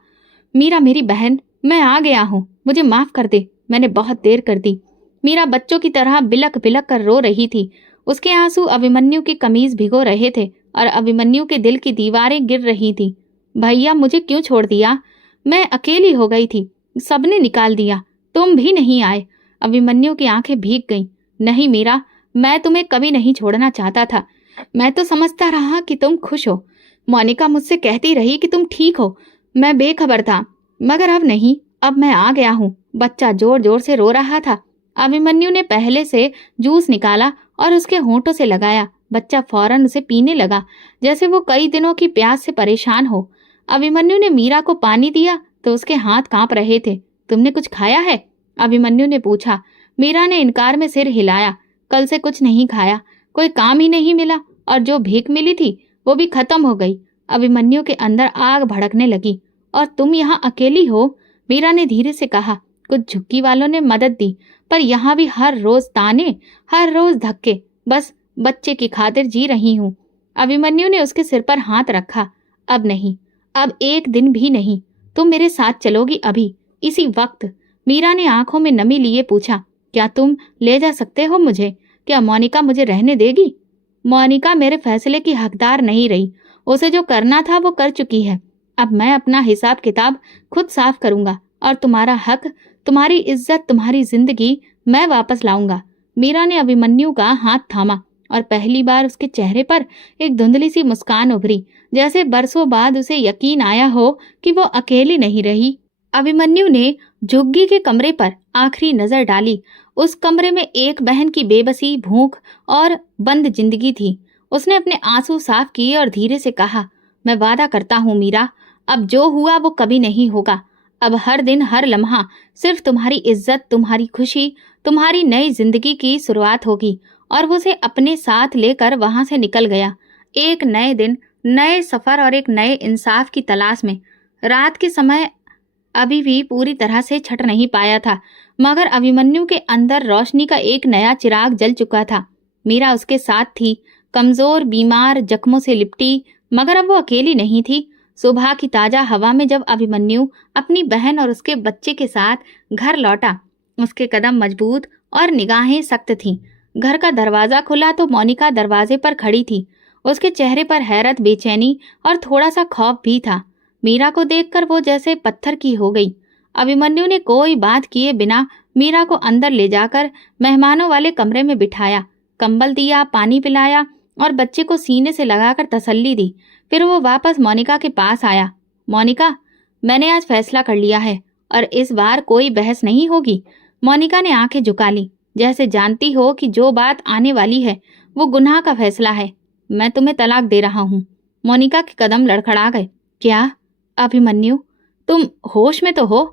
मीरा मेरी बहन, मैं आ गया हूँ, मुझे माफ कर दे, मैंने बहुत देर कर दी। मीरा बच्चों की तरह बिलक बिलक कर रो रही थी। उसके आंसू अभिमन्यु की कमीज भिगो रहे थे और अभिमन्यु के दिल की दीवारें गिर रही थी। भैया, मुझे क्यों छोड़ दिया? मैं अकेली हो गई थी, सबने निकाल दिया, तुम भी नहीं आए। अभिमन्यु की आंखें भीग गईं। नहीं मीरा, मैं तुम्हें कभी नहीं छोड़ना चाहता था। मैं तो समझता रहा कि तुम खुश हो। मोनिका मुझसे कहती रही कि तुम ठीक हो। मैं बेखबर था, मगर अब नहीं, अब मैं आ गया हूँ। बच्चा जोर जोर से रो रहा था। अभिमन्यु ने पहले से जूस निकाला और उसके होंठों से लगाया। बच्चा फौरन उसे पीने लगा, जैसे वो कई दिनों की प्यास से परेशान हो। अभिमन्यु ने मीरा को पानी दिया तो उसके हाथ कांप रहे थे। तुमने कुछ खाया है? अभिमन्यु ने पूछा। मीरा ने इनकार में सिर हिलाया। कल से कुछ नहीं खाया, कोई काम ही नहीं मिला और जो भीख मिली थी वो भी खत्म हो गई। अभिमन्यु के अंदर आग भड़कने लगी। और तुम यहाँ अकेली हो? मीरा ने धीरे से कहा। कुछ झुग्गी वालों ने मदद दी, पर यहाँ भी हर रोज ताने, हर रोज धक्के। बस बच्चे की खातिर जी रही हूँ। अभिमन्यु ने उसके सिर पर हाथ रखा। अब नहीं, अब एक दिन भी नहीं। तुम मेरे साथ चलोगी अभी, इसी वक्त? मीरा ने आंखों में नमी लिए पूछा। क्या तुम ले जा सकते हो मुझे? क्या मोनिका मुझे रहने देगी? मोनिका मेरे फैसले की हकदार नहीं रही। उसे जो करना था वो कर चुकी है। अब मैं अपना हिसाब किताब खुद साफ करूंगा और तुम्हारा हक, तुम्हारी इज्जत, तुम्हारी जिंदगी मैं वापस लाऊंगा। मीरा ने अभिमन्यु का हाथ थामा और पहली बार उसके चेहरे पर एक धुंधली सी मुस्कान उभरी, जैसे बरसों बाद उसे यकीन आया हो कि वो अकेली नहीं रही। अभिमन्यु ने झुग्गी के कमरे पर आखिरी नजर डाली। उस कमरे में एक बहन की बेबसी, भूख और बंद जिंदगी थी। उसने अपने आंसू साफ किए और धीरे से कहा, मैं वादा करता हूँ मीरा, अब जो हुआ वो कभी नहीं होगा। अब हर दिन, हर लम्हा सिर्फ तुम्हारी इज्जत, तुम्हारी खुशी, तुम्हारी नई जिंदगी की शुरुआत होगी। और वो उसे अपने साथ लेकर वहां से निकल गया, एक नए दिन, नए सफर और एक नए इंसाफ की तलाश में। रात के समय अभी भी पूरी तरह से छट नहीं पाया था, मगर अभिमन्यु के अंदर रोशनी का एक नया चिराग जल चुका था। मीरा उसके साथ थी, कमजोर, बीमार, जख्मों से लिपटी, मगर अब वो अकेली नहीं थी। सुबह की ताजा हवा में जब अभिमन्यु अपनी बहन और उसके बच्चे के साथ घर लौटा, उसके कदम मजबूत और निगाहें सख्त थीं। घर का दरवाजा खुला तो मोनिका दरवाजे पर खड़ी थी। उसके चेहरे पर हैरत, बेचैनी और थोड़ा सा खौफ भी था। मीरा को देखकर वो जैसे पत्थर की हो गई। अभिमन्यु ने कोई बात किए बिना मीरा को अंदर ले जाकर मेहमानों वाले कमरे में बिठाया, कंबल दिया, पानी पिलाया और बच्चे को सीने से लगाकर तसल्ली दी। फिर वो वापस मोनिका के पास आया। मोनिका, मैंने आज फैसला कर लिया है और इस बार कोई बहस नहीं होगी। मोनिका ने आंखें झुका ली, जैसे जानती हो कि जो बात आने वाली है वो गुनाह का फैसला है। मैं तुम्हें तलाक दे रहा हूँ। मोनिका के कदम लड़खड़ा गए। क्या? अभिमन्यु, तुम होश में तो हो?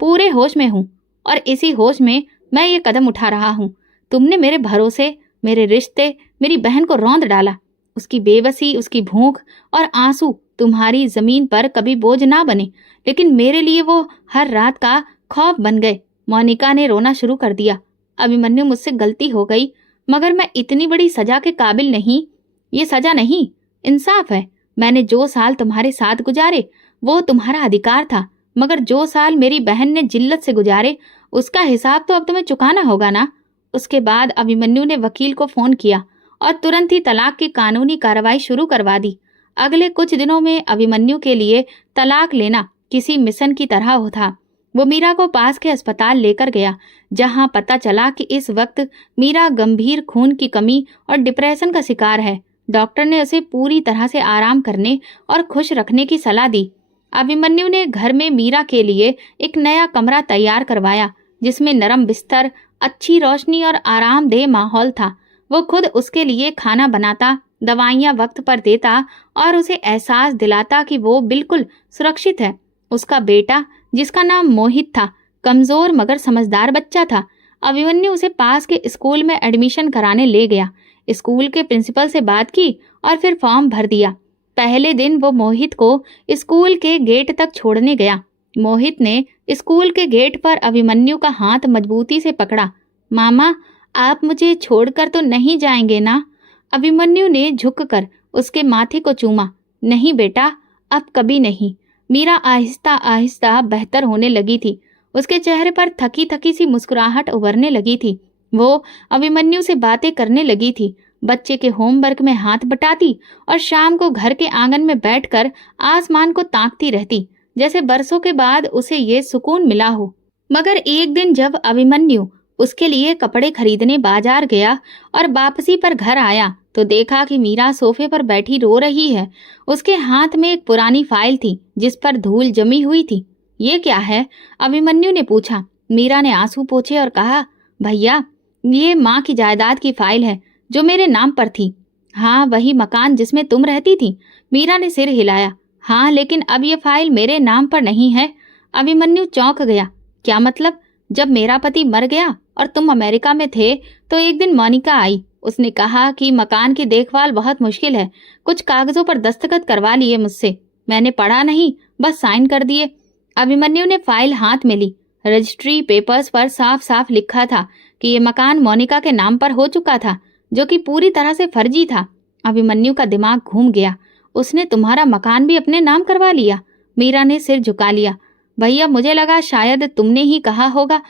पूरे होश में हूँ और इसी होश में मैं ये कदम उठा रहा हूँ। तुमने मेरे भरोसे, मेरे रिश्ते, मेरी बहन को रौंद डाला। उसकी बेबसी, उसकी भूख और आंसू तुम्हारी जमीन पर कभी बोझ ना बने, लेकिन मेरे लिए वो हर रात का खौफ बन गए। मोनिका ने रोना शुरू कर दिया। अभिमन्यु, मुझसे गलती हो गई, मगर मैं इतनी बड़ी सजा के काबिल नहीं। ये सजा नहीं, इंसाफ है। मैंने जो साल तुम्हारे साथ गुजारे वो तुम्हारा अधिकार था, मगर जो साल मेरी बहन ने जिल्लत से गुजारे उसका हिसाब तो अब तुम्हें चुकाना होगा ना। उसके बाद अभिमन्यु ने वकील को फोन किया और तुरंत ही तलाक की कानूनी कार्रवाई शुरू करवा दी। अगले कुछ दिनों में अभिमन्यु के लिए तलाक लेना किसी मिशन की तरह था। वो मीरा को पास के अस्पताल लेकर गया, जहां पता चला कि इस वक्त मीरा गंभीर खून की कमी और डिप्रेशन का शिकार है। डॉक्टर ने उसे पूरी तरह से आराम करने और खुश रखने की सलाह दी। अभिमन्यु ने घर में मीरा के लिए एक नया कमरा तैयार करवाया, जिसमें नरम बिस्तर, अच्छी रोशनी और आरामदेह माहौल था। वो खुद उसके लिए खाना बनाता, दवाइयाँ वक्त पर देता और उसे एहसास दिलाता कि वो बिल्कुल सुरक्षित है। उसका बेटा, जिसका नाम मोहित था, कमजोर मगर समझदार बच्चा था। अभिमन्यु उसे पास के स्कूल में एडमिशन कराने ले गया। स्कूल के प्रिंसिपल से बात की और फिर फॉर्म भर दिया। पहले दिन वो मोहित को स्कूल के गेट तक छोड़ने गया। मोहित ने स्कूल के गेट पर अभिमन्यु का हाथ मजबूती से पकड़ा। मामा, आप मुझे छोड़कर तो नहीं जाएंगे ना? अभिमन्यु ने झुककर उसके माथे को चूमा। नहीं बेटा, अब कभी नहीं। मीरा आहिस्ता आहिस्ता बेहतर होने लगी थी। उसके चेहरे पर थकी थकी सी मुस्कुराहट उभरने लगी थी। वो अभिमन्यु से बातें करने लगी थी। बच्चे के होमवर्क में हाथ बटाती और शाम को घर के आंगन में बैठकर आसमान को ताकती रहती, जैसे बरसों के बाद उसे ये सुकून मिला हो। मगर एक दिन जब अभिमन्यु उसके लिए कपड़े खरीदने बाजार गया और वापसी पर घर आया तो देखा कि मीरा सोफे पर बैठी रो रही है। उसके हाथ में एक पुरानी फाइल थी जिस पर धूल जमी हुई थी। ये क्या है? अभिमन्यु ने पूछा। मीरा ने आंसू पोंछे और कहा, भैया, ये माँ की जायदाद की फाइल है जो मेरे नाम पर थी। हाँ, वही मकान जिसमें तुम रहती थी। मीरा ने सिर हिलाया। हाँ, लेकिन अब ये फाइल मेरे नाम पर नहीं है। अभिमन्यु चौंक गया। क्या मतलब? जब मेरा पति मर गया और तुम अमेरिका में थे तो एक दिन मोनिका आई। उसने कहा कि मकान की देखभाल बहुत मुश्किल है। कुछ कागजों पर दस्तखत करवा लिए मुझसे। मैंने पढ़ा नहीं, बस साइन कर दिए। अभिमन्यु ने फाइल हाथ में ली। रजिस्ट्री पेपर्स पर साफ साफ लिखा था कि ये मकान मोनिका के नाम पर हो चुका था, जो कि पूरी तरह से फर्जी था। अभिमन्यु का दिमाग घूम गया। उसने तुम्हारा मकान भी अपने नाम करवा लिया? मीरा ने सिर झुका लिया। भैया, मुझे लगा शायद तुमने ही कहा होगा।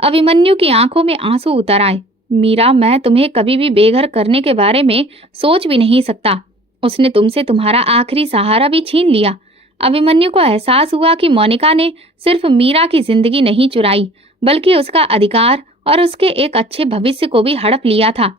अभिमन्यु की आंखों में आंसू उतर आए। मीरा, मैं तुम्हें कभी भी बेघर करने के बारे में सोच भी नहीं सकता। उसने तुमसे तुम्हारा आखिरी सहारा भी छीन लिया। अभिमन्यु को एहसास हुआ कि मोनिका ने सिर्फ मीरा की जिंदगी नहीं चुराई, बल्कि उसका अधिकार और उसके एक अच्छे भविष्य को भी हड़प लिया था।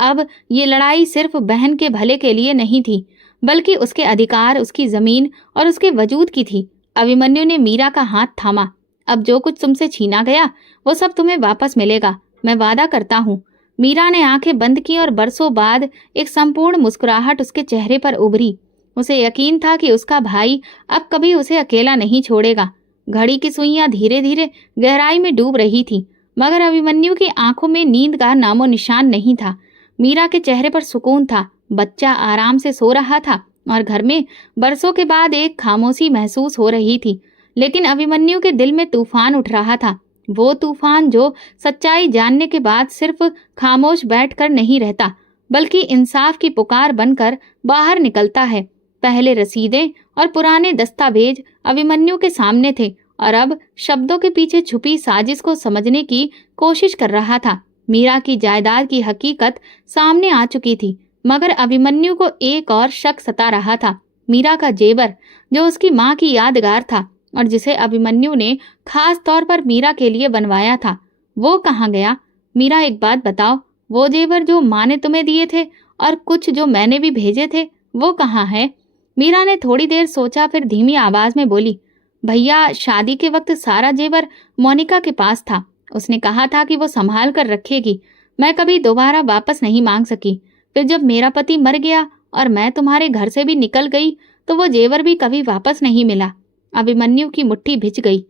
अब ये लड़ाई सिर्फ बहन के भले के लिए नहीं थी, बल्कि उसके अधिकार, उसकी जमीन और उसके वजूद की थी। अभिमन्यु ने मीरा का हाथ थामा। अब जो कुछ तुमसे छीना गया वो सब तुम्हें वापस मिलेगा, मैं वादा करता हूँ। मीरा ने आंखें बंद की और बरसों बाद एक संपूर्ण मुस्कुराहट उसके चेहरे पर उभरी। उसे यकीन था कि उसका भाई अब कभी उसे अकेला नहीं छोड़ेगा। घड़ी की सुइयां धीरे धीरे गहराई में डूब रही थी, मगर अभिमन्यु की आंखों में नींद का नामो निशान नहीं था। मीरा के चेहरे पर सुकून था। बच्चा आराम से सो रहा था और घर में बरसों के बाद एक खामोशी महसूस हो रही थी। लेकिन अभिमन्यु के दिल में तूफान उठ रहा था। वो तूफान जो सच्चाई जानने के बाद सिर्फ खामोश बैठकर नहीं रहता, बल्कि इंसाफ की पुकार बनकर बाहर निकलता है। पहले रसीदें और पुराने दस्तावेज अभिमन्यु के सामने थे और अब शब्दों के पीछे छुपी साजिश को समझने की कोशिश कर रहा था। मीरा की जायदाद की हकीकत सामने आ चुकी थी, मगर अभिमन्यु को एक और शक सता रहा था। मीरा का जेवर, जो उसकी माँ की यादगार था और जिसे अभिमन्यु ने खास तौर पर मीरा के लिए बनवाया था, वो कहाँ गया? मीरा, एक बात बताओ, वो जेवर जो माँ ने तुम्हें दिए थे और कुछ जो मैंने भी भेजे थे, वो कहाँ है? मीरा ने थोड़ी देर सोचा, फिर धीमी आवाज में बोली, भैया, शादी के वक्त सारा जेवर मोनिका के पास था। उसने कहा था कि वो संभाल कर रखेगी। मैं कभी दोबारा वापस नहीं मांग सकी। फिर जब मेरा पति मर गया और मैं तुम्हारे घर से भी निकल गई तो वो जेवर भी कभी वापस नहीं मिला। अभिमन्यु की मुट्ठी भिज गई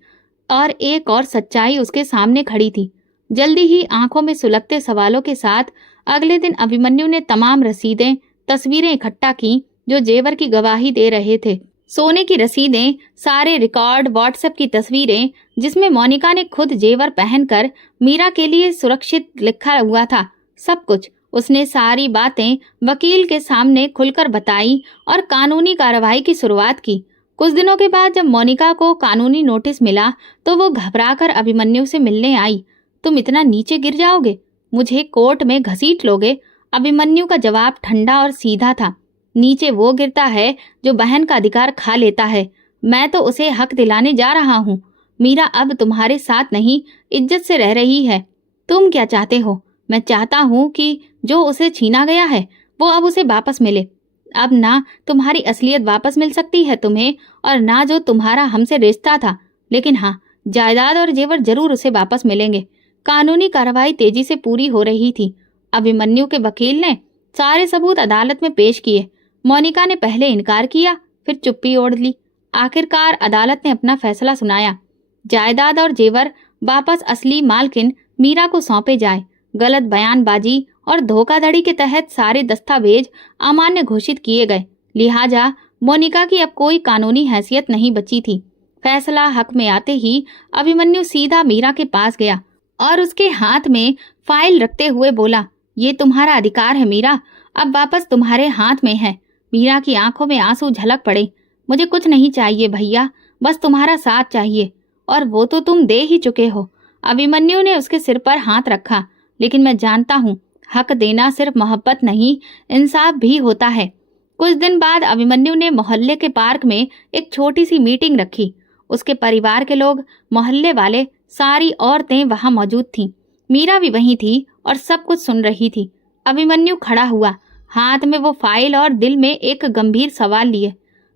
और एक और सच्चाई उसके सामने खड़ी थी। जल्दी ही आंखों में सुलगते सवालों के साथ अगले दिन अभिमन्यु ने तमाम रसीदें, तस्वीरें इकट्ठा की जो जेवर की गवाही दे रहे थे। सोने की रसीदें, सारे रिकॉर्ड, व्हाट्सएप की तस्वीरें जिसमें मोनिका ने खुद जेवर पहनकर मीरा के लिए सुरक्षित लिखा हुआ था। सब कुछ उसने सारी बातें वकील के सामने खुलकर बताई और कानूनी कार्रवाई की शुरुआत की। कुछ दिनों के बाद जब मोनिका को कानूनी नोटिस मिला तो वो घबराकर अभिमन्यु से मिलने आई। तुम इतना नीचे गिर जाओगे? मुझे कोर्ट में घसीट लोगे? अभिमन्यु का जवाब ठंडा और सीधा था। नीचे वो गिरता है जो बहन का अधिकार खा लेता है। मैं तो उसे हक दिलाने जा रहा हूँ। मीरा अब तुम्हारे साथ नहीं, इज्जत से रह रही है। तुम क्या चाहते हो? मैं चाहता हूँ कि जो उसे छीना गया है वो अब उसे वापस मिले। अब ना तुम्हारी असलियत वापस मिल सकती है तुम्हें, और ना जो तुम्हारा हमसे रिश्ता था। लेकिन हाँ, जायदाद और जेवर जरूर उसे वापस मिलेंगे। कानूनी कार्रवाई तेजी से पूरी हो रही थी। अभिमन्यु के वकील ने सारे सबूत अदालत में पेश किए। मोनिका ने पहले इनकार किया, फिर चुप्पी ओढ़ ली। आखिरकार अदालत ने अपना फैसला सुनाया। जायदाद और जेवर वापस असली मालकिन मीरा को सौंपे जाए। गलत बयानबाजी और धोखाधड़ी के तहत सारे दस्तावेज अमान्य घोषित किए गए। लिहाजा मोनिका की अब कोई कानूनी हैसियत नहीं बची थी। फैसला हक में आते ही अभिमन्यु सीधा मीरा के पास गया और उसके हाथ में फाइल रखते हुए बोला, ये तुम्हारा अधिकार है मीरा, अब वापस तुम्हारे हाथ में है। मीरा की आंखों में आंसू झलक पड़े। मुझे कुछ नहीं चाहिए भैया, बस तुम्हारा साथ चाहिए, और वो तो तुम दे ही चुके हो। अभिमन्यु ने उसके सिर पर हाथ रखा। लेकिन मैं जानता हूँ, हक देना सिर्फ मोहब्बत नहीं, इंसाफ भी होता है। कुछ दिन बाद अभिमन्यु ने मोहल्ले के पार्क में एक छोटी सी मीटिंग रखी। उसके परिवार के लोग, मोहल्ले वाले, सारी औरतें वहां मौजूद थीं। मीरा भी वहीं थी और सब कुछ सुन रही थी। अभिमन्यु खड़ा हुआ, हाथ में वो फाइल और दिल में एक गंभीर सवाल लिए।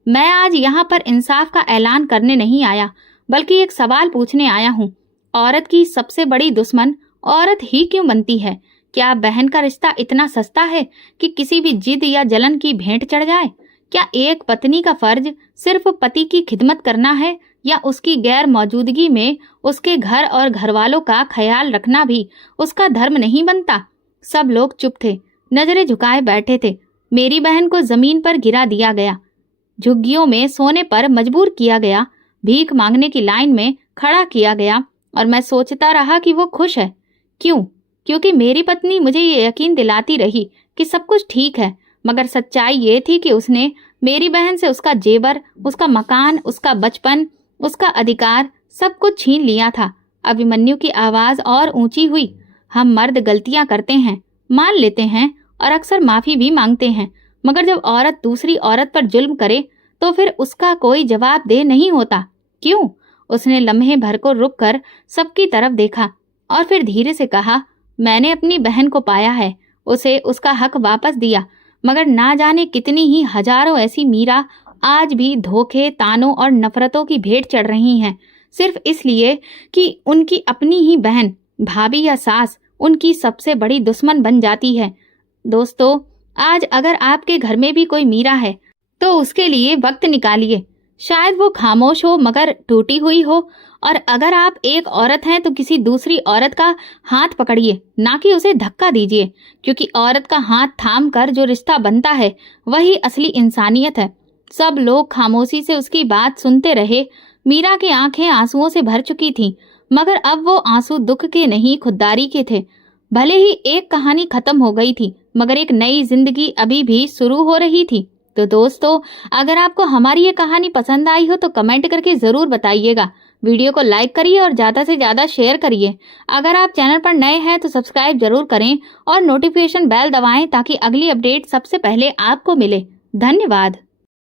मैं आज यहाँ पर इंसाफ का ऐलान करने नहीं आया, बल्कि एक सवाल पूछने आया हूँ। औरत की सबसे बड़ी दुश्मन औरत ही क्यों बनती है? क्या बहन का रिश्ता इतना सस्ता है कि किसी भी जिद या जलन की भेंट चढ़ जाए? क्या एक पत्नी का फर्ज सिर्फ पति की खिदमत करना है, या उसकी गैर मौजूदगी में उसके घर और घरवालों का ख्याल रखना भी उसका धर्म नहीं बनता? सब लोग चुप थे, नजरें झुकाए बैठे थे। मेरी बहन को जमीन पर गिरा दिया गया, झुग्गियों में सोने पर मजबूर किया गया, भीख मांगने की लाइन में खड़ा किया गया, और मैं सोचता रहा कि वो खुश है। क्यों? क्योंकि मेरी पत्नी मुझे ये यकीन दिलाती रही कि सब कुछ ठीक है, मगर सच्चाई ये थी कि उसने मेरी बहन से उसका जेवर, उसका मकान, उसका बचपन, उसका अधिकार, सब कुछ छीन लिया था। अभिमन्यु की आवाज और ऊंची हुई। हम मर्द गलतियां करते हैं, मान लेते हैं और अक्सर माफी भी मांगते हैं, मगर जब औरत दूसरी औरत पर जुल्म करे तो फिर उसका कोई जवाबदेह नहीं होता। क्यों? उसने लम्हे भर को रुक कर सबकी तरफ देखा और फिर धीरे से कहा, मैंने अपनी बहन को पाया है, उसे उसका हक वापस दिया, मगर ना जाने कितनी ही हजारों ऐसी मीरा आज भी धोखे, तानों और नफरतों की भेंट चढ़ रही हैं, सिर्फ इसलिए कि उनकी अपनी ही बहन, भाभी या सास उनकी सबसे बड़ी दुश्मन बन जाती है। दोस्तों, आज अगर आपके घर में भी कोई मीरा है तो उसके लिए वक्त निकालिए। शायद वो खामोश हो मगर टूटी हुई हो, और अगर आप एक औरत हैं तो किसी दूसरी औरत का हाथ पकड़िए, ना कि उसे धक्का दीजिए, क्योंकि औरत का हाथ थाम कर जो रिश्ता बनता है वही असली इंसानियत है। सब लोग खामोशी से उसकी बात सुनते रहे। मीरा की आंखें आंसुओं से भर चुकी थीं, मगर अब वो आंसू दुख के नहीं, खुददारी के थे। भले ही एक कहानी खत्म हो गई थी, मगर एक नई जिंदगी अभी भी शुरू हो रही थी। तो दोस्तों, अगर आपको हमारी ये कहानी पसंद आई हो तो कमेंट करके जरूर बताइएगा। वीडियो को लाइक करिए और ज़्यादा से ज़्यादा शेयर करिए। अगर आप चैनल पर नए हैं तो सब्सक्राइब जरूर करें और नोटिफिकेशन बेल दबाएं ताकि अगली अपडेट सबसे पहले आपको मिले। धन्यवाद।